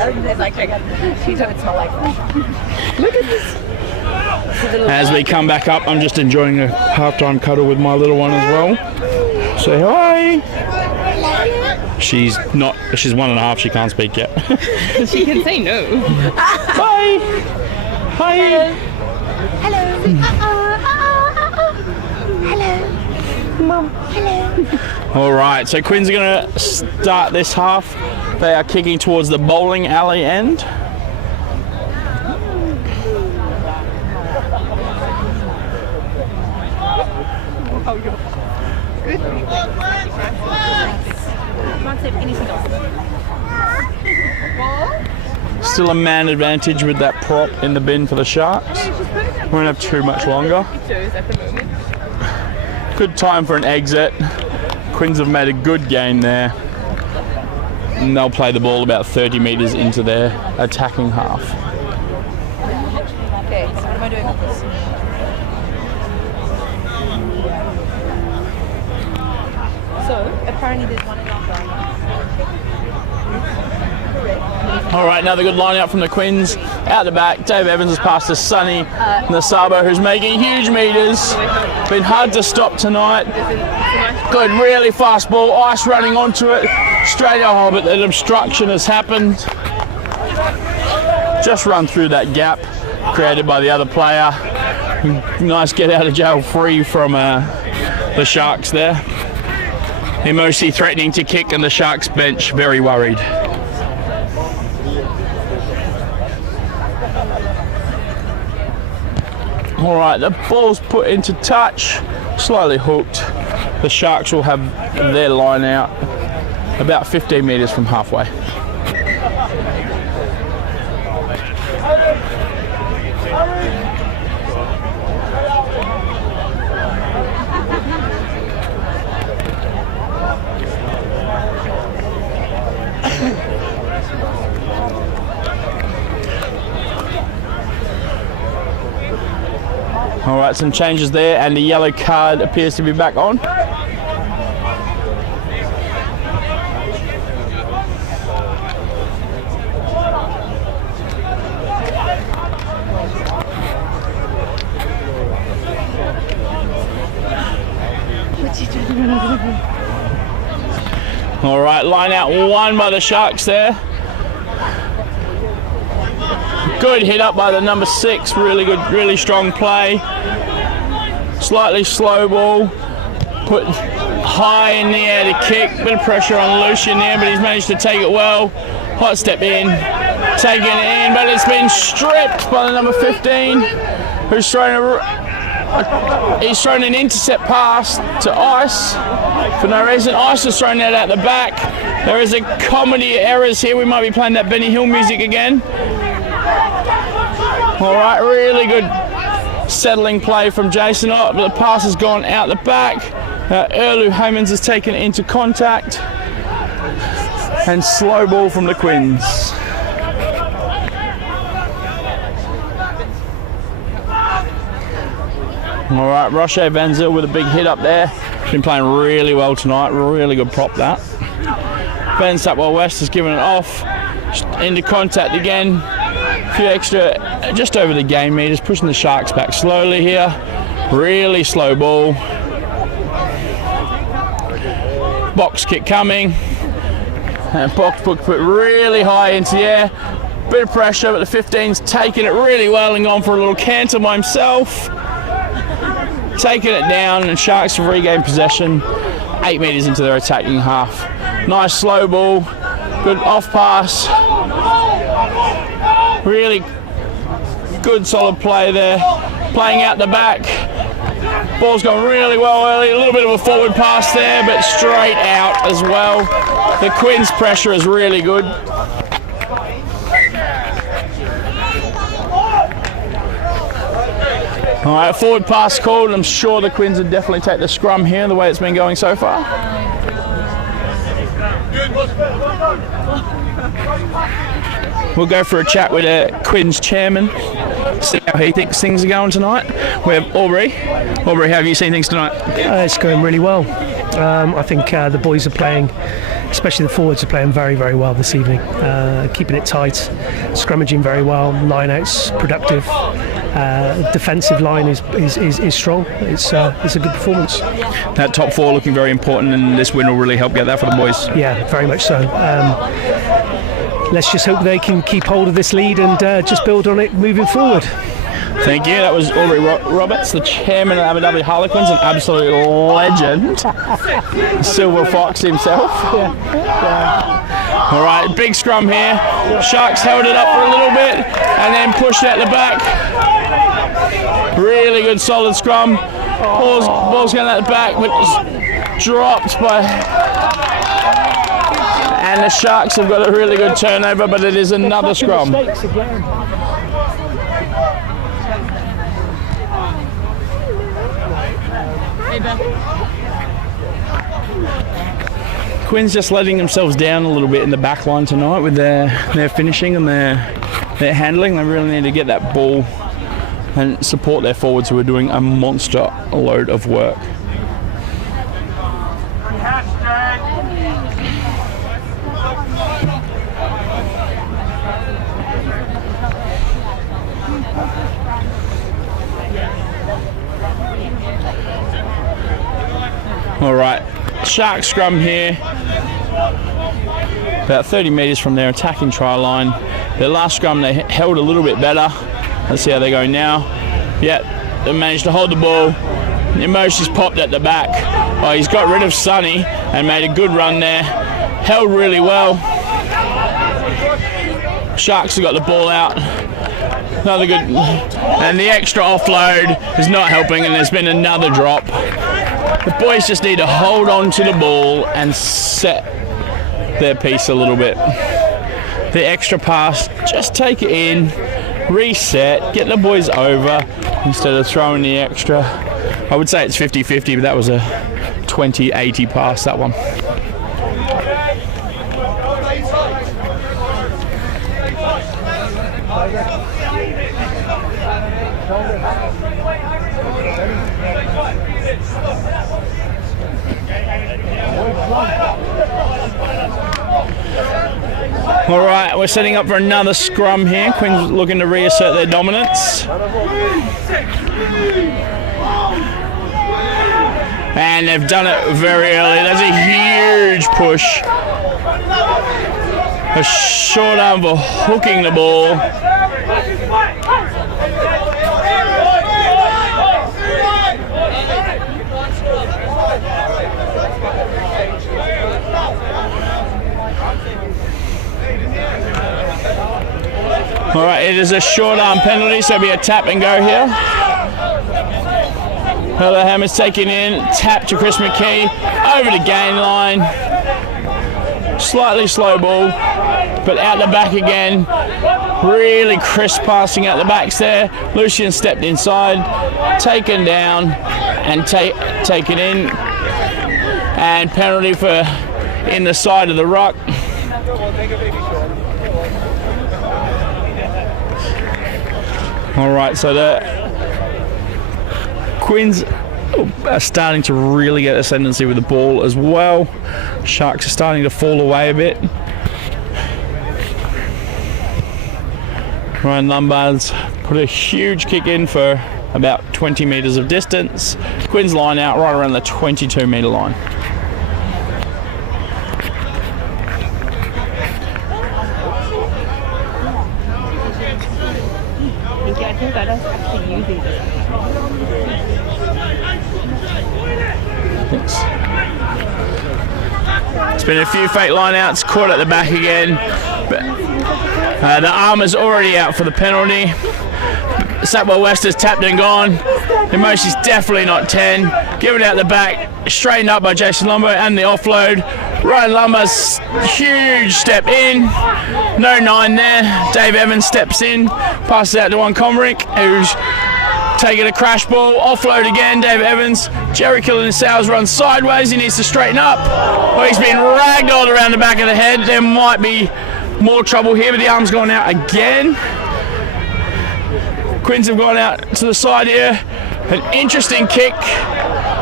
It's like, she don't smell like that. Look at this. As we come back up, I'm just enjoying a halftime cuddle with my little one as well. Say hi. She's 1.5, she can't speak yet. She can say no. Bye. Hi. Hello. Hello. Mom. Hello. All right, so Quins are going to start this half. They are kicking towards the bowling alley end. Still a man advantage with that prop in the bin for the Sharks. Won't have too much longer. Good time for an exit. Quins have made a good game there. And they'll play the ball about 30 metres into their attacking half. Okay, so what am I doing with this? So, apparently there's one in our All right, another good line out from the Quins. Out the back, Dave Evans has passed to Sonny Nasabo, who's making huge meters. Been hard to stop tonight. Good, really fast ball. Ice running onto it. Straight out, but an obstruction has happened. Just run through that gap created by the other player. Nice get out of jail free from the Sharks there. Emosi threatening to kick, and the Sharks bench very worried. All right, the ball's put into touch, slightly hooked. The Sharks will have their line out about 15 metres from halfway. All right, some changes there, and the yellow card appears to be back on. All right, line out one by the Sharks there. Good hit up by the number 6, really good, really strong play. Slightly slow ball, put high in the air to kick, bit of pressure on Lucian there, but he's managed to take it well. Hot step in, taking it in, but it's been stripped by the number 15, who's thrown he's thrown an intercept pass to Ice for no reason. Ice has thrown that out the back. There is a comedy of errors here. We might be playing that Benny Hill music again. All right, really good settling play from Jason. Oh, but the pass has gone out the back. Erlu Homans has taken it into contact. And slow ball from the Quins. All right, Roche Van Zyl with a big hit up there. Been playing really well tonight. Really good prop that. Ben Sapwell West has given it off. Into contact again. A few extra, just over the game meters, pushing the Sharks back slowly here. Really slow ball. Box kick coming. And box put really high into the air. Bit of pressure, but the 15's taking it really well and gone for a little canter by himself. Taking it down, and Sharks have regained possession 8 metres into their attacking half. Nice slow ball, good off pass. Really good solid play there. Playing out the back. Ball's gone really well early. A little bit of a forward pass there, but straight out as well. The Quins' pressure is really good. All right, forward pass called. I'm sure the Quins would definitely take the scrum here, the way it's been going so far. We'll go for a chat with a Quins chairman. see how he thinks things are going tonight. We have Aubrey. Aubrey, how have you seen things tonight? It's going really well. I think the boys are playing, especially the forwards are playing very, very well this evening. Keeping it tight, scrummaging very well, line-outs productive. Defensive line is strong. It's a good performance. That top four looking very important, and this win will really help get that for the boys. Yeah, very much so. Let's just hope they can keep hold of this lead and just build on it moving forward. Thank you. That was Aubrey Roberts, the chairman of Abu Dhabi Harlequins, an absolute legend. Silver Fox himself. All right, big scrum here. Sharks held it up for a little bit and then pushed out the back. Really good, solid scrum. Ball's going out the back, but it's dropped by... And the Sharks have got a really good turnover, but it is another scrum. Quinn's just letting themselves down a little bit in the back line tonight with their finishing and their handling. They really need to get that ball and support their forwards who are doing a monster load of work. All right, Shark scrum here. About 30 metres from their attacking try line. Their last scrum they held a little bit better. Let's see how they go now. Yep, they managed to hold the ball. Emotions popped at the back. Oh, he's got rid of Sonny and made a good run there. Held really well. Sharks have got the ball out. Another good, and the extra offload is not helping, and there's been another drop. The boys just need to hold on to the ball and set their piece a little bit. The extra pass, just take it in, reset, get the boys over instead of throwing the extra. I would say it's 50-50, but that was a 20-80 pass, that one. All right, we're setting up for another scrum here. Quinn's looking to reassert their dominance. And they've done it very early. That's a huge push. A short arm for hooking the ball. All right, it is a short arm penalty, so it'll be a tap and go here. Hellerhammer's taken in, tap to Chris McKee, over the gain line. Slightly slow ball, but out the back again. Really crisp passing out the backs there. Lucian stepped inside, taken down, and taken in. And penalty for in the side of the ruck. All right, so the Quins are starting to really get ascendancy with the ball as well. Sharks are starting to fall away a bit. Ryan Lombard's put a huge kick in for about 20 metres of distance. Quins line out right around the 22 metre line. I think that is actually using this. It's been a few fake line-outs, caught at the back again. But, the arm is already out for the penalty. Sapwell West has tapped and gone. Emoshi's definitely not 10. Given out the back, straightened up by Jason Lombo and the offload. Ryan Lumber's huge step in. No 9 there. Dave Evans steps in, passes out to Juan Comrick, who's taking a crash ball. Offload again, Dave Evans. Jerry Killen Sales runs sideways. He needs to straighten up. Oh, he's been ragdolled around the back of the head. There might be more trouble here, but the arm's gone out again. Quins have gone out to the side here. An interesting kick.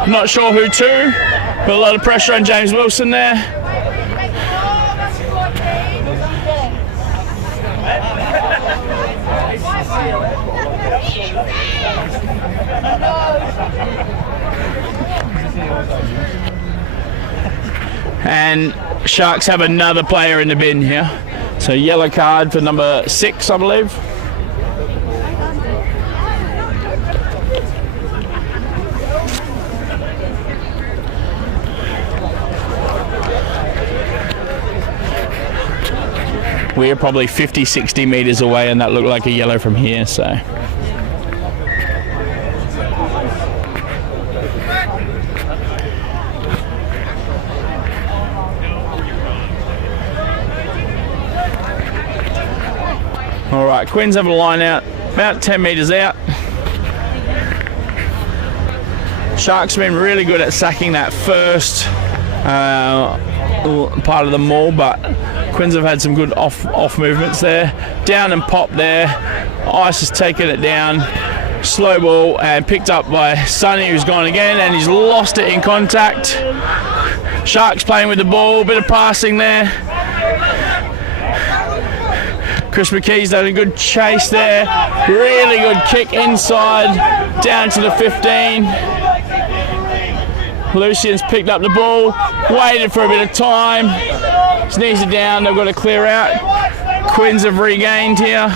Not sure who to, but a lot of pressure on James Wilson there. And Sharks have another player in the bin here. So yellow card for number 6, I believe. We're probably 50, 60 metres away, and that looked like a yellow from here, so. All right, Quins have a line out, about 10 metres out. Sharks have been really good at sacking that first part of the maul, but Quins have had some good off movements there. Down and pop there. Ice has taken it down. Slow ball and picked up by Sonny, who's gone again, and he's lost it in contact. Sharks playing with the ball, bit of passing there. Chris McKee's done a good chase there. Really good kick inside, down to the 15. Lucian's picked up the ball, waited for a bit of time. His knees are down, they've got to clear out. Quins have regained here.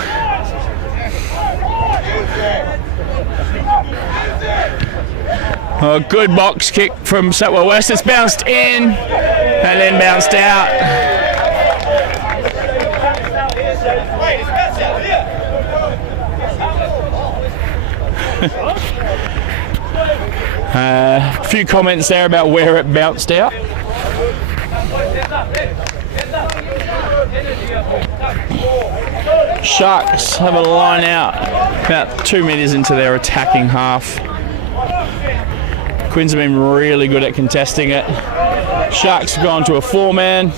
A good box kick from Satwell West. It's bounced in and then bounced out. A few comments there about where it bounced out. Sharks have a line out about 2 metres into their attacking half. Quins have been really good at contesting it. Sharks have gone to a 4-man.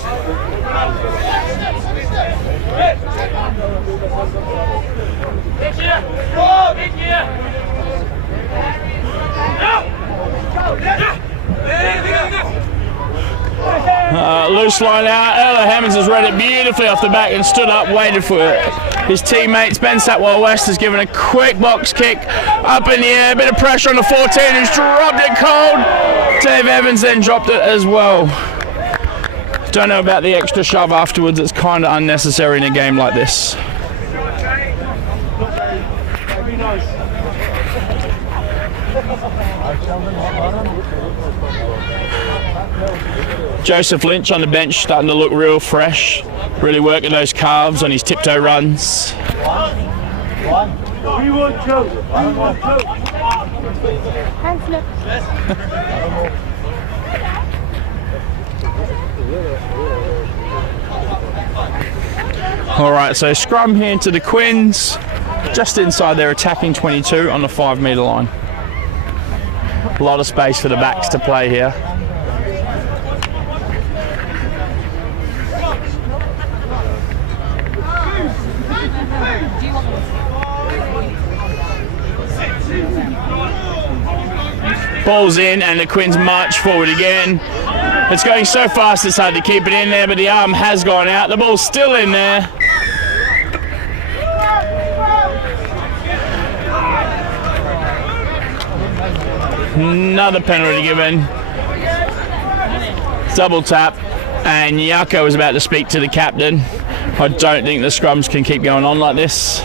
Loose line out. Ella Hammonds has read it beautifully off the back and stood up, waited for it. His teammates, Ben Satwell West, has given a quick box kick up in the air. Bit of pressure on the 14, who's dropped it cold. Dave Evans then dropped it as well. Don't know about the extra shove afterwards. It's kind of unnecessary in a game like this. Joseph Lynch on the bench, starting to look real fresh, really working those calves on his tiptoe runs. All right, so scrum here to the Quins, just inside their attacking 22 on the 5 metre line. A lot of space for the backs to play here. Ball's in and the Quins march forward again. It's going so fast it's hard to keep it in there, but the arm has gone out. The ball's still in there. Another penalty given. Double tap, and Yako was about to speak to the captain. I don't think the scrums can keep going on like this.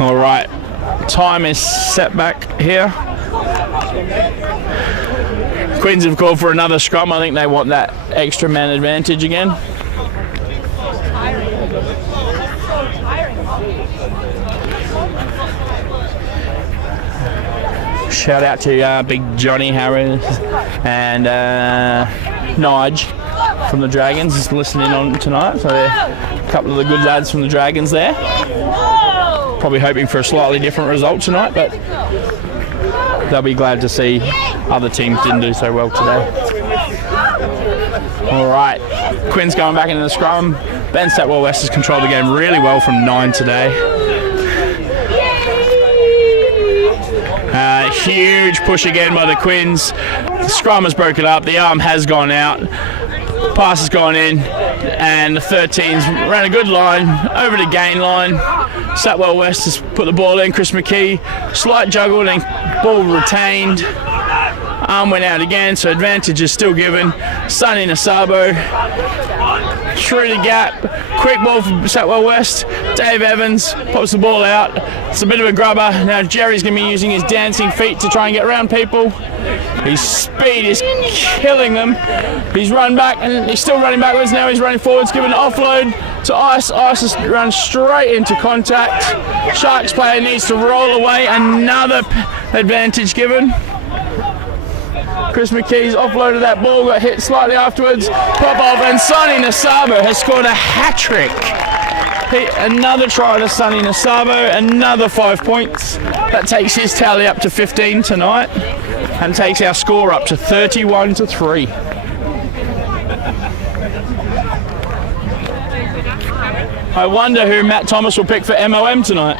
All right, time is set back here. Quins have called for another scrum. I think they want that extra man advantage again. Shout out to Big Johnny Harris and Nige from the Dragons is listening on tonight. So a couple of the good lads from the Dragons there. Probably hoping for a slightly different result tonight, but they'll be glad to see other teams didn't do so well today. All right, Quinn's going back into the scrum. Ben Stepwell West has controlled the game really well from 9 today. Huge push again by the Quins. The scrum has broken up. The arm has gone out. Pass has gone in, and the 13s ran a good line over the gain line. Stepwell West has put the ball in. Chris McKee, slight juggle, and ball retained. Arm went out again, so advantage is still given. Sonny Nasabo through the gap. Quick ball from Stepwell West. Dave Evans pops the ball out. It's a bit of a grubber. Now Jerry's going to be using his dancing feet to try and get around people. His speed is killing them. He's run back and he's still running backwards. Now he's running forwards, giving an offload to Ice. Ice has run straight into contact. Sharks player needs to roll away. Another advantage given. Chris McKee's offloaded that ball, got hit slightly afterwards. Pop off, and Sonny Nasabo has scored a hat-trick. Another try to Sonny Nasabo, another 5 points. That takes his tally up to 15 tonight and takes our score up to 31-3. I wonder who Matt Thomas will pick for MOM tonight.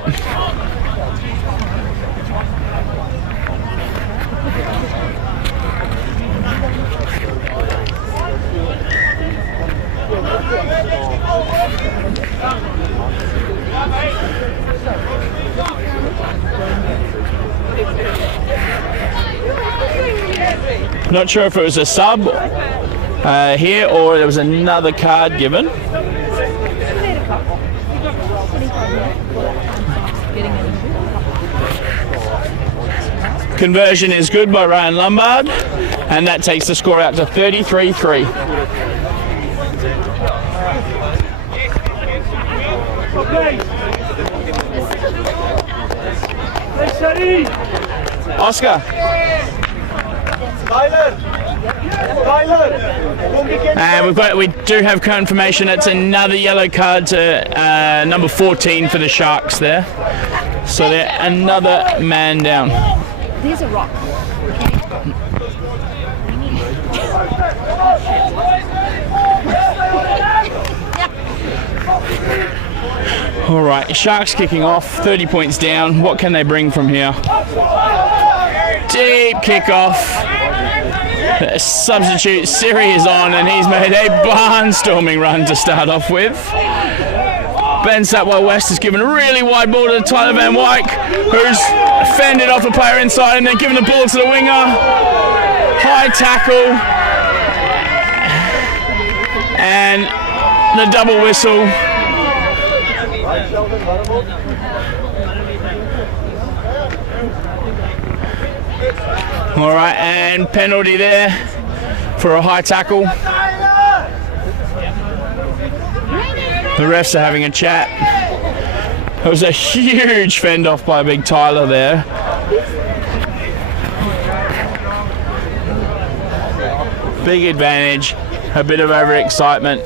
Not sure if it was a sub here or there was another card given. Conversion is good by Ryan Lombard, and that takes the score out to 33-3. Oscar. And we do have confirmation. It's another yellow card to number 14 for the Sharks there. So they're another man down. There's a rock. All right, Sharks kicking off, 30 points down. What can they bring from here? Deep kickoff. Substitute Siri is on, and he's made a barnstorming run to start off with. Ben Stepwell West has given a really wide ball to Tyler Van Wyk, who's fended off a player inside and then given the ball to the winger. High tackle. And the double whistle. All right, and penalty there for a high tackle. The refs are having a chat. It was a huge fend off by Big Tyler there. Big advantage, a bit of overexcitement.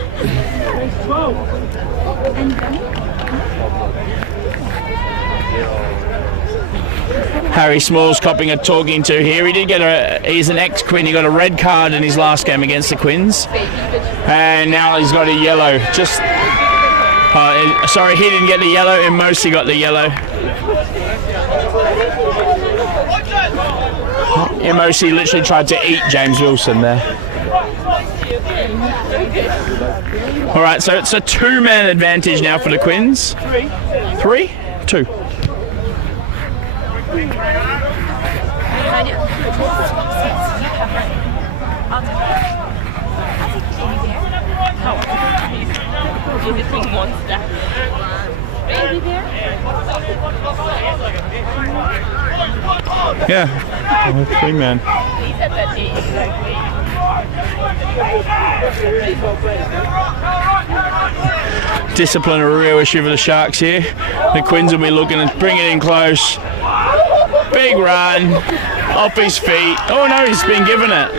Harry Small's copping a talking to here. He did get he's an ex-Quinn. He got a red card in his last game against the Quins. And now he's got a yellow. Sorry, he didn't get the yellow. Emosi got the yellow. Emosi literally tried to eat James Wilson there. All right, so it's a two-man advantage now for the Quins. 3? 2. Yeah, 3 man. Discipline a real issue for the Sharks here. The Quins will be looking to bring it in close. Big run, off his feet. Oh no, he's been given it.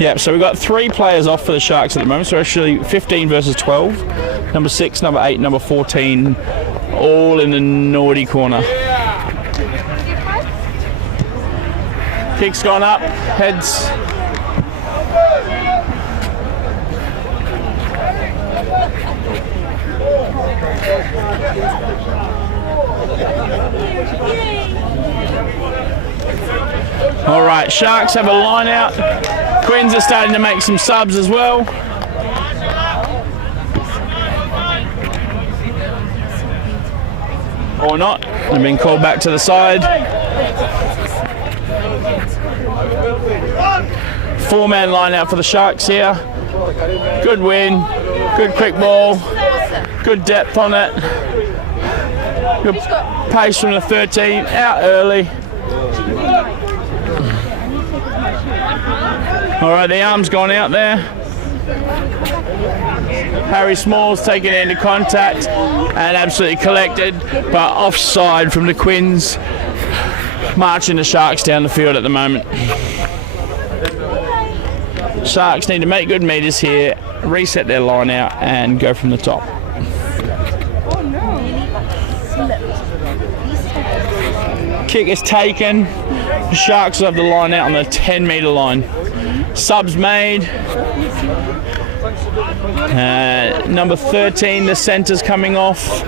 Yeah, so we've got 3 players off for the Sharks at the moment. So actually 15 versus 12. Number 6, number 8, number 14, all in the naughty corner. Kick's gone up, heads. All right, Sharks have a line out. Quins are starting to make some subs as well. Or not. They've been called back to the side. 4-man line out for the Sharks here. Good win. Good quick ball. Good depth on it. Good pace from the 13. Out early. All right, the arm's gone out there. Harry Small's taken it into contact and absolutely collected, but offside from the Quins, marching the Sharks down the field at the moment. Sharks need to make good meters here, reset their line out and go from the top. Kick is taken. The Sharks will have the line out on the 10-meter line. Subs made. Number 13, the centre's coming off,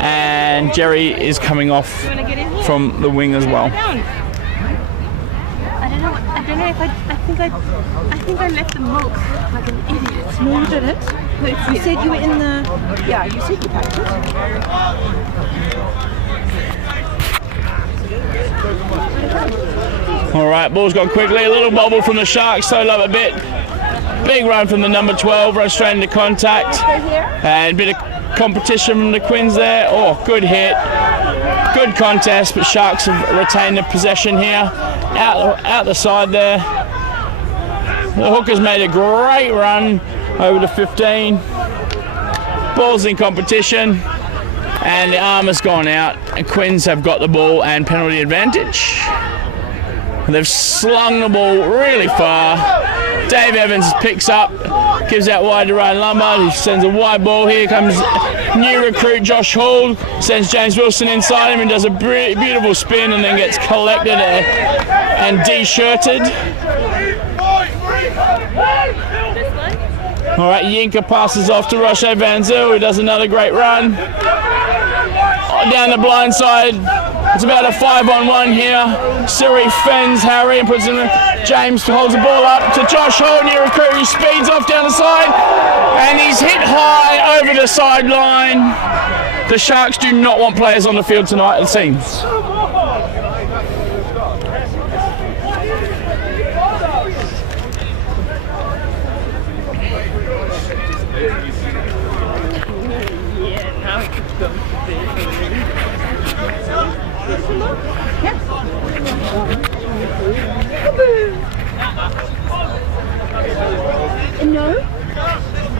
and Jerry is coming off from the wing as well. I don't know if I think I left the milk like an idiot. No, you didn't. You said you were in the... Yeah, you said you packed it. All right, ball's gone quickly. A little bobble from the Sharks, slowed up a bit. Big run from the number 12, run straight into contact. And a bit of competition from the Quins there. Oh, good hit. Good contest, but Sharks have retained the possession here. Out the side there. The Hookers made a great run over to 15. Ball's in competition. And the arm has gone out. And Quins have got the ball and penalty advantage. They've slung the ball really far. Dave Evans picks up, gives out wide to Ryan Lombard. He sends a wide ball. Here comes new recruit Josh Hall. Sends James Wilson inside him and does a beautiful spin and then gets collected and de-shirted. All right, Yinka passes off to Roche Van Zyl, who does another great run. Down the blind side. It's about a 5-on-1 here. Siri fends Harry and puts him in. James holds the ball up to Josh Hall, new recruit, who speeds off down the side. And he's hit high over the sideline. The Sharks do not want players on the field tonight, it seems.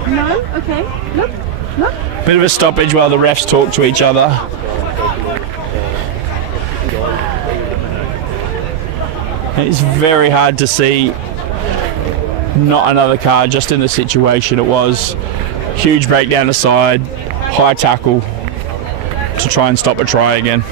No, okay. Look. Bit of a stoppage while the refs talk to each other. It's very hard to see not another card just in the situation it was. Huge break down the side, high tackle to try and stop a try again.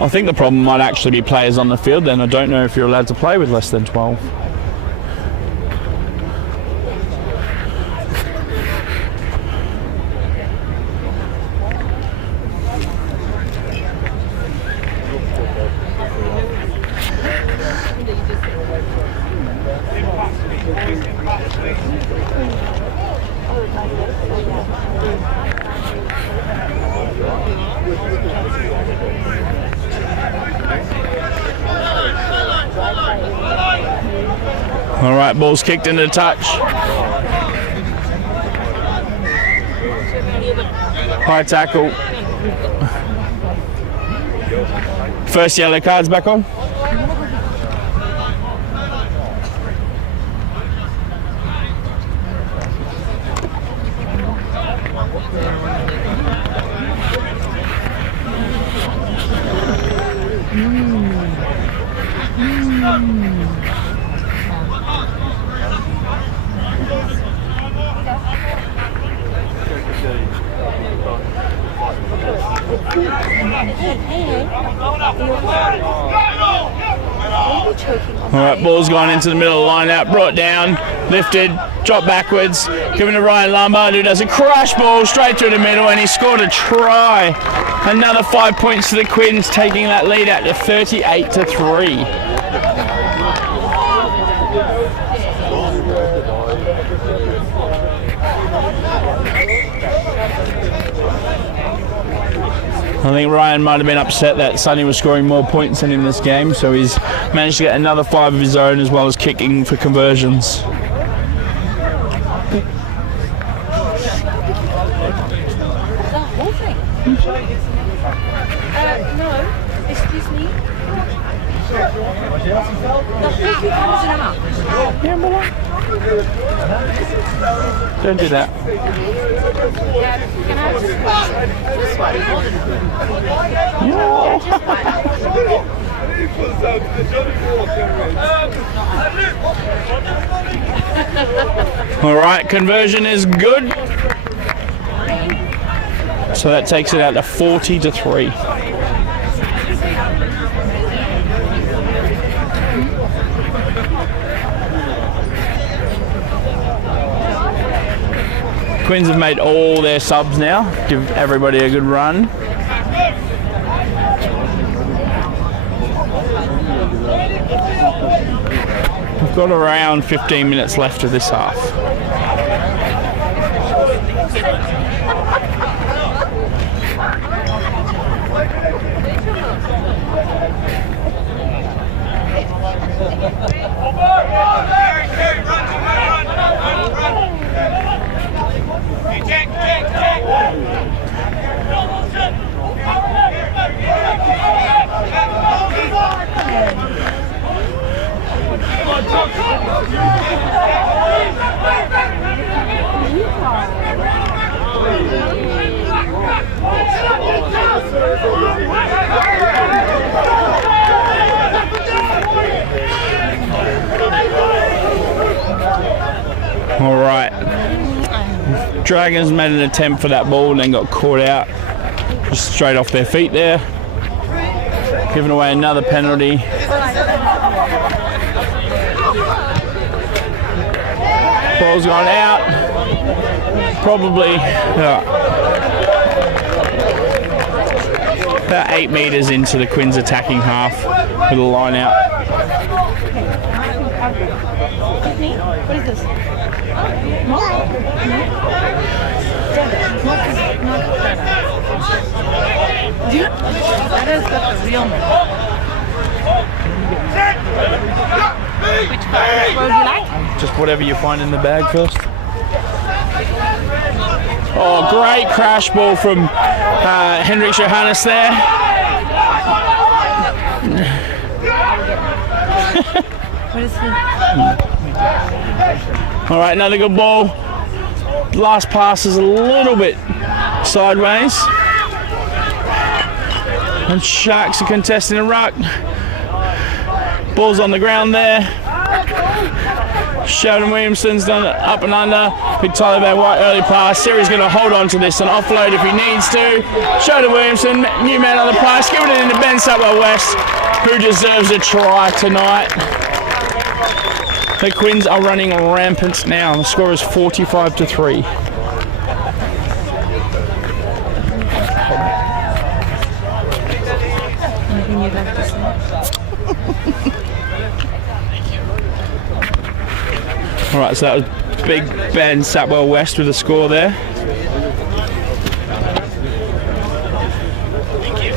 I think the problem might actually be players on the field then. I don't know if you're allowed to play with less than 12. All right, ball's kicked into touch. High tackle. First yellow card's back on. All right, ball's gone into the middle of the line out, brought down, lifted, dropped backwards, given to Ryan Lombard, who does a crash ball straight through the middle, and he scored a try. Another 5 points to the Quins, taking that lead out to 38-3. I think Ryan might have been upset that Sonny was scoring more points than him this game, so he's managed to get another 5 of his own as well as kicking for conversions. No, excuse me. The whole cucumber's in a mouth. Don't do that. Can I have this one? All right, conversion is good. So that takes it out to 40-3. Quins have made all their subs now. Give everybody a good run. We've got around 15 minutes left of this half. All right. Dragons made an attempt for that ball and then got caught out just straight off their feet there. Giving away another penalty. Ball's gone out. Probably about 8 metres into the Quins attacking half with a line out. What is this? That is the real one. Which part would you like? Just whatever you find in the bag first. Oh, great crash ball from Henrik Johannes there. What is this? All right, another good ball. Last pass is a little bit sideways. And Sharks are contesting a ruck. Ball's on the ground there. Sheldon Williamson's done it up and under. Big Tyler Van White early pass. Siri's going to hold on to this and offload if he needs to. Sheldon Williamson, new man on the pass, giving it into Ben Supwell West, who deserves a try tonight. The Quins are running rampant now. The score is 45-3. All right, so that was Big Ben Sapwell West with a score there. Thank you.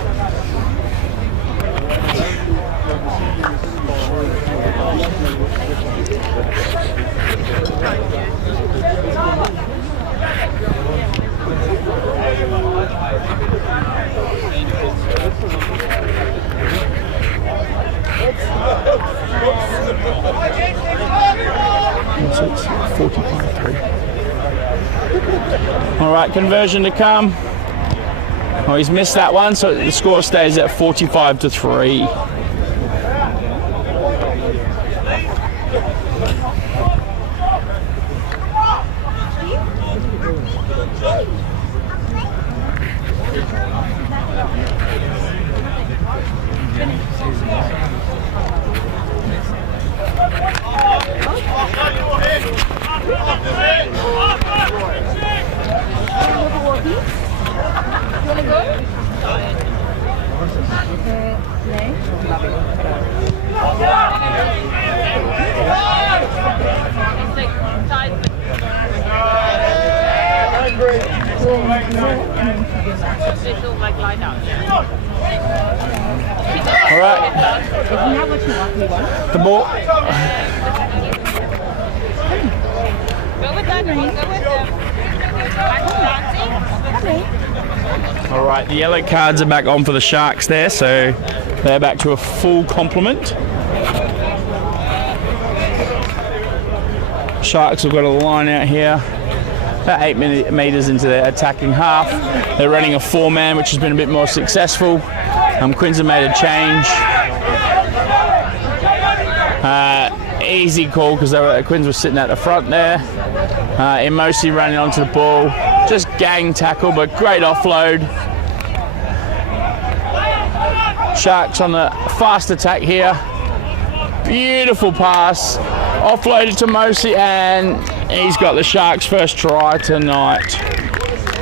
right, conversion to come. Oh, he's missed that one, so the score stays at 45-3. All right. The ball. Go with that, go with them. All right, the yellow cards are back on for the Sharks there, so they're back to a full complement. Sharks have got a line out here, about 8 metres into their attacking half. They're running a 4-man, which has been a bit more successful. Quins have made a change. Easy call because Quins were sitting at the front there. Emosi running onto the ball. Just gang tackle, but great offload. Sharks on the fast attack here. Beautiful pass. Offloaded to Mosi, and he's got the Sharks' first try tonight.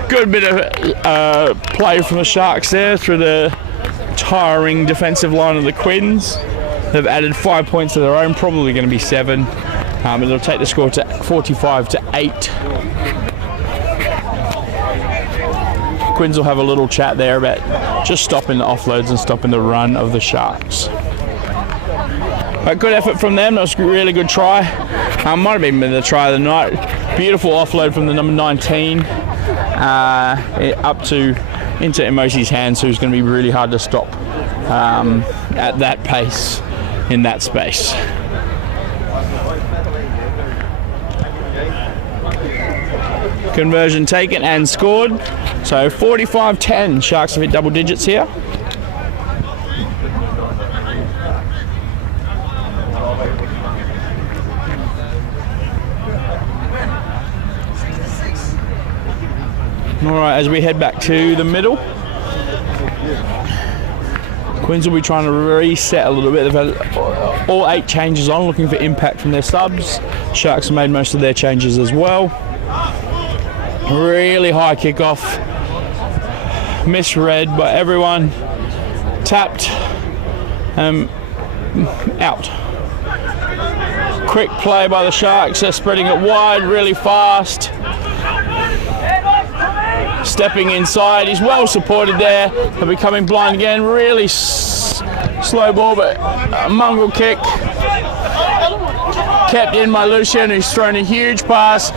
Good bit of play from the Sharks there through the tiring defensive line of the Quins. They've added 5 points of their own, probably going to be 7. It'll take the score to 45-8. Quins will have a little chat there about just stopping the offloads and stopping the run of the Sharks. But good effort from them. That was a really good try. Might have been the try of the night. Beautiful offload from the number 19 up to into Emosi's hands, who's going to be really hard to stop at that pace in that space. Conversion taken and scored. So 45-10. Sharks have hit double digits here. All right, as we head back to the middle, Quins will be trying to reset a little bit. They've had all 8 changes on, looking for impact from their subs. Sharks have made most of their changes as well. Really high kickoff. Misread by everyone. Tapped. Out. Quick play by the Sharks. They're spreading it wide really fast. Stepping inside, he's well supported there. They're becoming blind again. Really slow ball, but a mongrel kick. Kept in by Lucian, who's thrown a huge pass.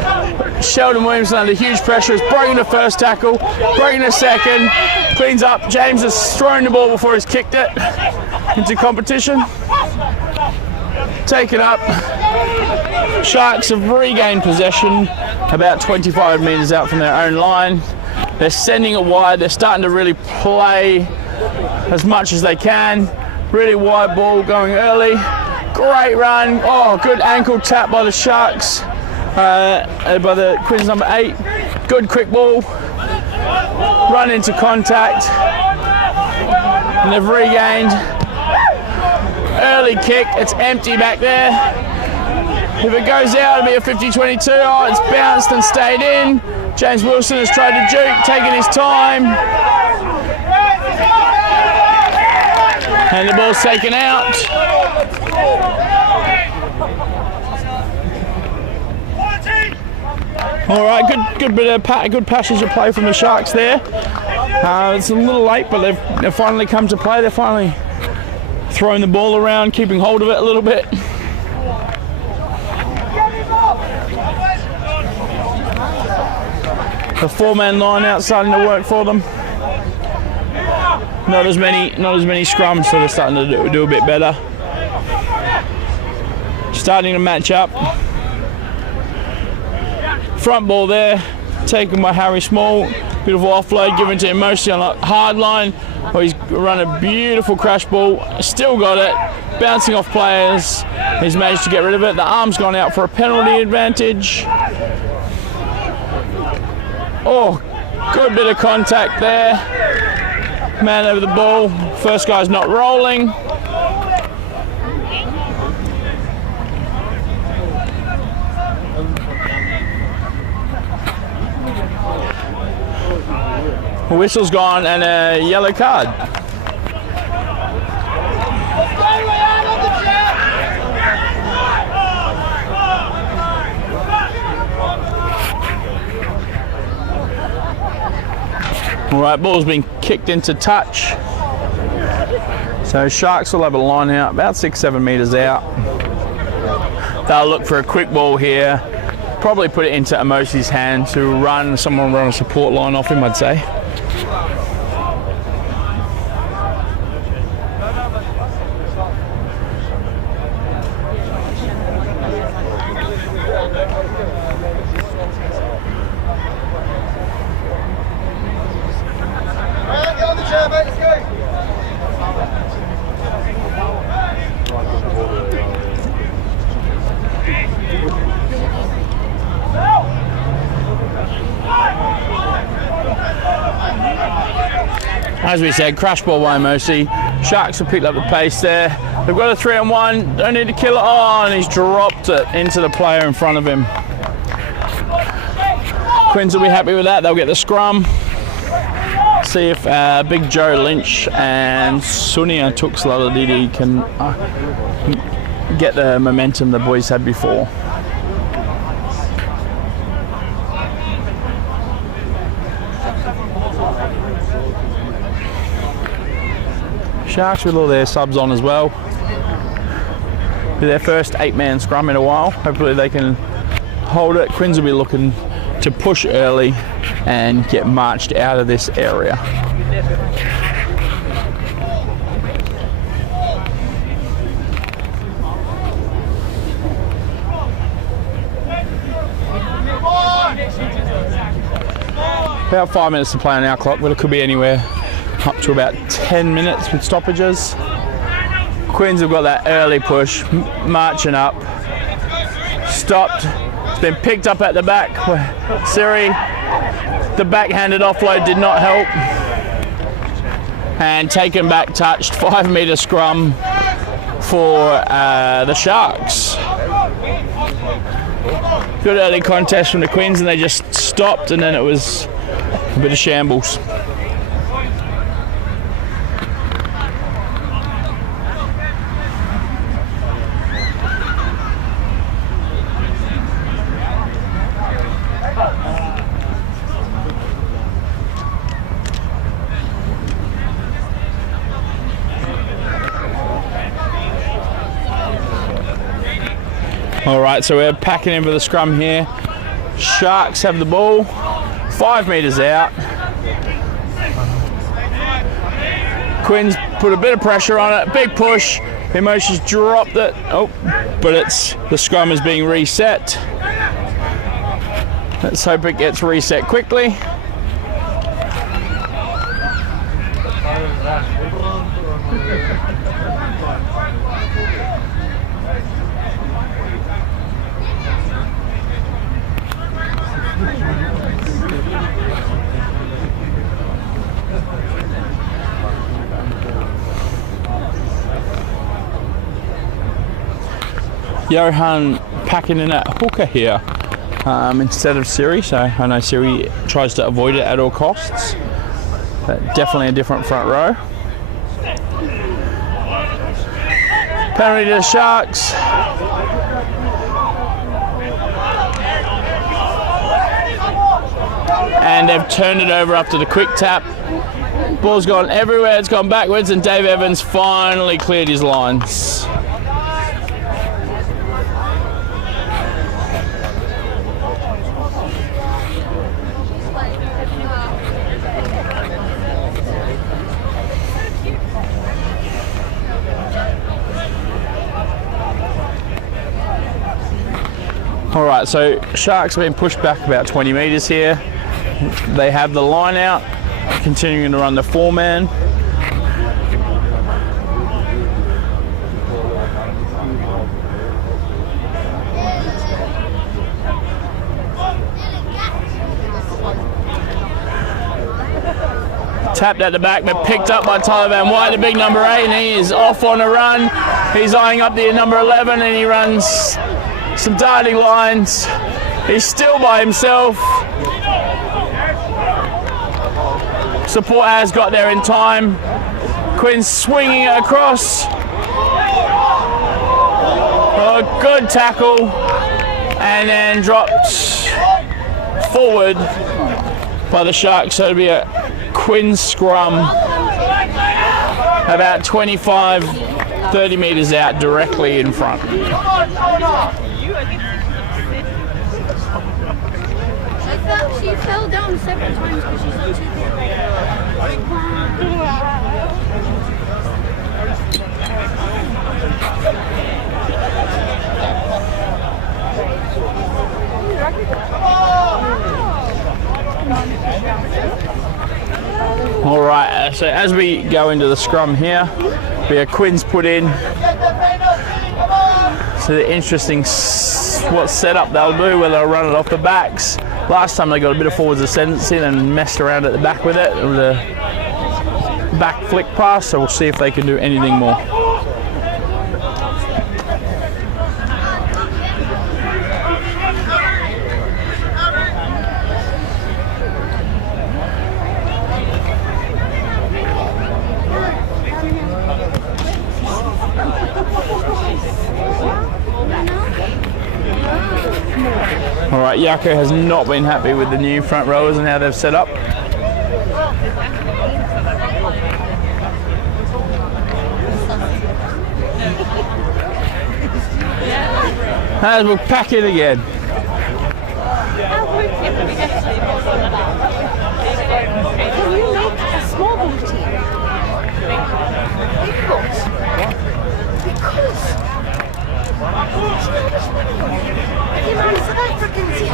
Sheldon Williamson under huge pressure. He's breaking the first tackle, breaking the second. Cleans up. James has thrown the ball before he's kicked it into competition. Take it up. Sharks have regained possession about 25 metres out from their own line. They're sending it wide. They're starting to really play as much as they can. Really wide ball going early. Great run. Oh, good ankle tap by the Sharks. By the Quins number 8. Good quick ball. Run into contact. And they've regained. Early kick. It's empty back there. If it goes out, it'll be a 50-22. Oh, it's bounced and stayed in. James Wilson has tried to juke, taking his time. And the ball's taken out. All right, good bit of good passage of play from the Sharks there. It's a little late, but they've finally come to play. They're finally throwing the ball around, keeping hold of it a little bit. The 4-man line out starting to work for them. Not as many scrums, so they're starting to do a bit better. Starting to match up. Front ball there. taken by Harry Small. Beautiful offload given to him mostly on a hard line. Oh, he's run a beautiful crash ball. Still got it. Bouncing off players. He's managed to get rid of it. The arm's gone out for a penalty advantage. Oh, good bit of contact there. Man over the ball. First guy's not rolling. A whistle's gone and a yellow card. Alright, ball's been kicked into touch. So Sharks will have a line out about 6-7 metres out. They'll look for a quick ball here. Probably put it into Amosi's hand to run. Someone run a support line off him, I'd say. As we said, crash ball by Amosi. Sharks have picked up the pace there. They've got a 3-on-1. Don't need to kill it. Oh, and he's dropped it into the player in front of him. Quins will be happy with that. They'll get the scrum. See if Big Joe Lynch and Sunia Tuxlaladidi can get the momentum the boys had before. Sharks with all their subs on as well. With their first 8-man scrum in a while. Hopefully they can hold it. Quins will be looking to push early and get marched out of this area. About 5 minutes to play on our clock, but it could be anywhere up to about 10 minutes with stoppages. Quins have got that early push, marching up. Stopped. It's been picked up at the back. Siri, the backhanded offload did not help. And taken back, touched. 5-metre scrum for the Sharks. Good early contest from the Quins, and they just stopped, and then it was a bit of shambles. Alright, so we're packing in for the scrum here. Sharks have the ball, 5 metres out. Quins put a bit of pressure on it, big push. Emotions dropped it. Oh, but the scrum is being reset. Let's hope it gets reset quickly. Johan packing in at hooker here instead of Siri, so I know Siri tries to avoid it at all costs, but definitely a different front row. Penalty to the Sharks. And they've turned it over after the quick tap. Ball's gone everywhere, it's gone backwards, and Dave Evans finally cleared his lines. Alright, so Sharks have been pushed back about 20 metres here. They have the line out, continuing to run the 4-man. Tapped at the back, but picked up by Tyler Van White, the big number 8, and he is off on a run. He's eyeing up the number 11, and he runs some darting lines. He's still by himself. Support has got there in time. Quinn's swinging it across. A good tackle, and then dropped forward by the Sharks. So it'll be a Quinn scrum about 25-30 metres out, directly in front. She fell down several times because she's not too All right, so as we go into the scrum here, we have Quinn's put in. So the interesting what setup they'll do, whether they'll run it off the backs. Last time they got a bit of forwards ascendancy and messed around at the back with it. It was a back flick pass, so we'll see if they can do anything more. All right, Yako has not been happy with the new front rowers and how they've set up. As we'll pack it again. Can you make a small ball team? Because you know, South Africans here.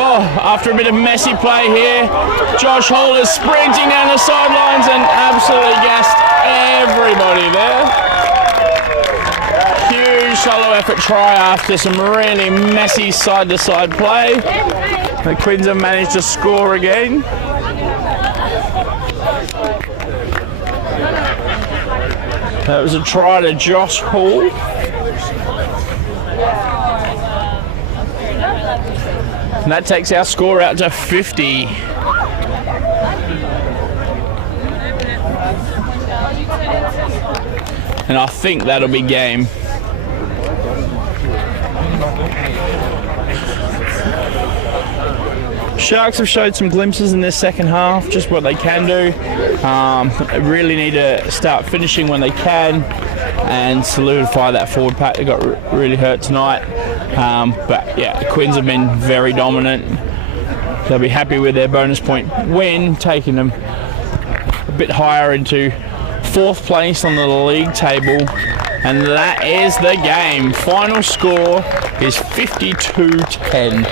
Oh, after a bit of messy play here, Josh Hall is sprinting down the sidelines and absolutely gassed everybody there. Huge solo effort try after some really messy side-to-side play. The Quins have managed to score again. That was a try to Josh Hall. And that takes our score out to 50. And I think that'll be game. Sharks have showed some glimpses in this second half, just what they can do. They really need to start finishing when they can and solidify that forward pack that got really hurt tonight. But yeah, the Quins have been very dominant. They'll be happy with their bonus point win, taking them a bit higher into 4th place on the league table. And that is the game. Final score is 52-10.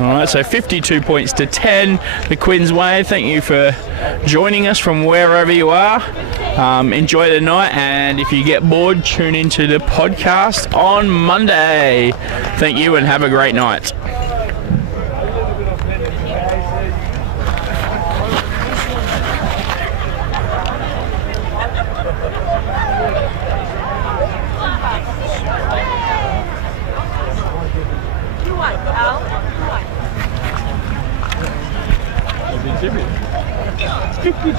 Alright, so 52 points to 10 the Quins way. Thank you for joining us from wherever you are. Enjoy the night, and if you get bored, tune into the podcast on Monday. Thank you and have a great night.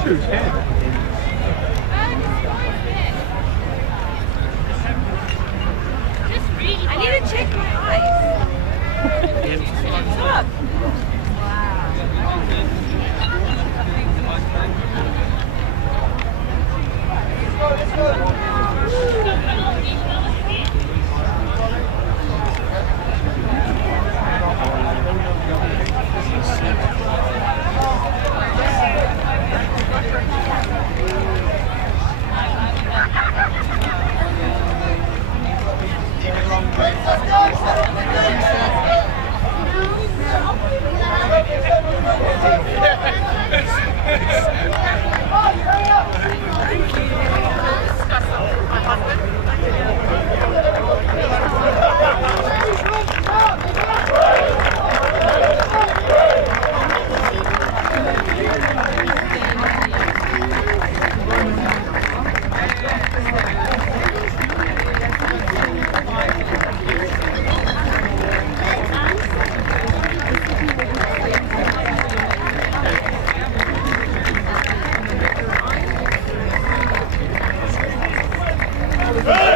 I need to check my eyes. Look.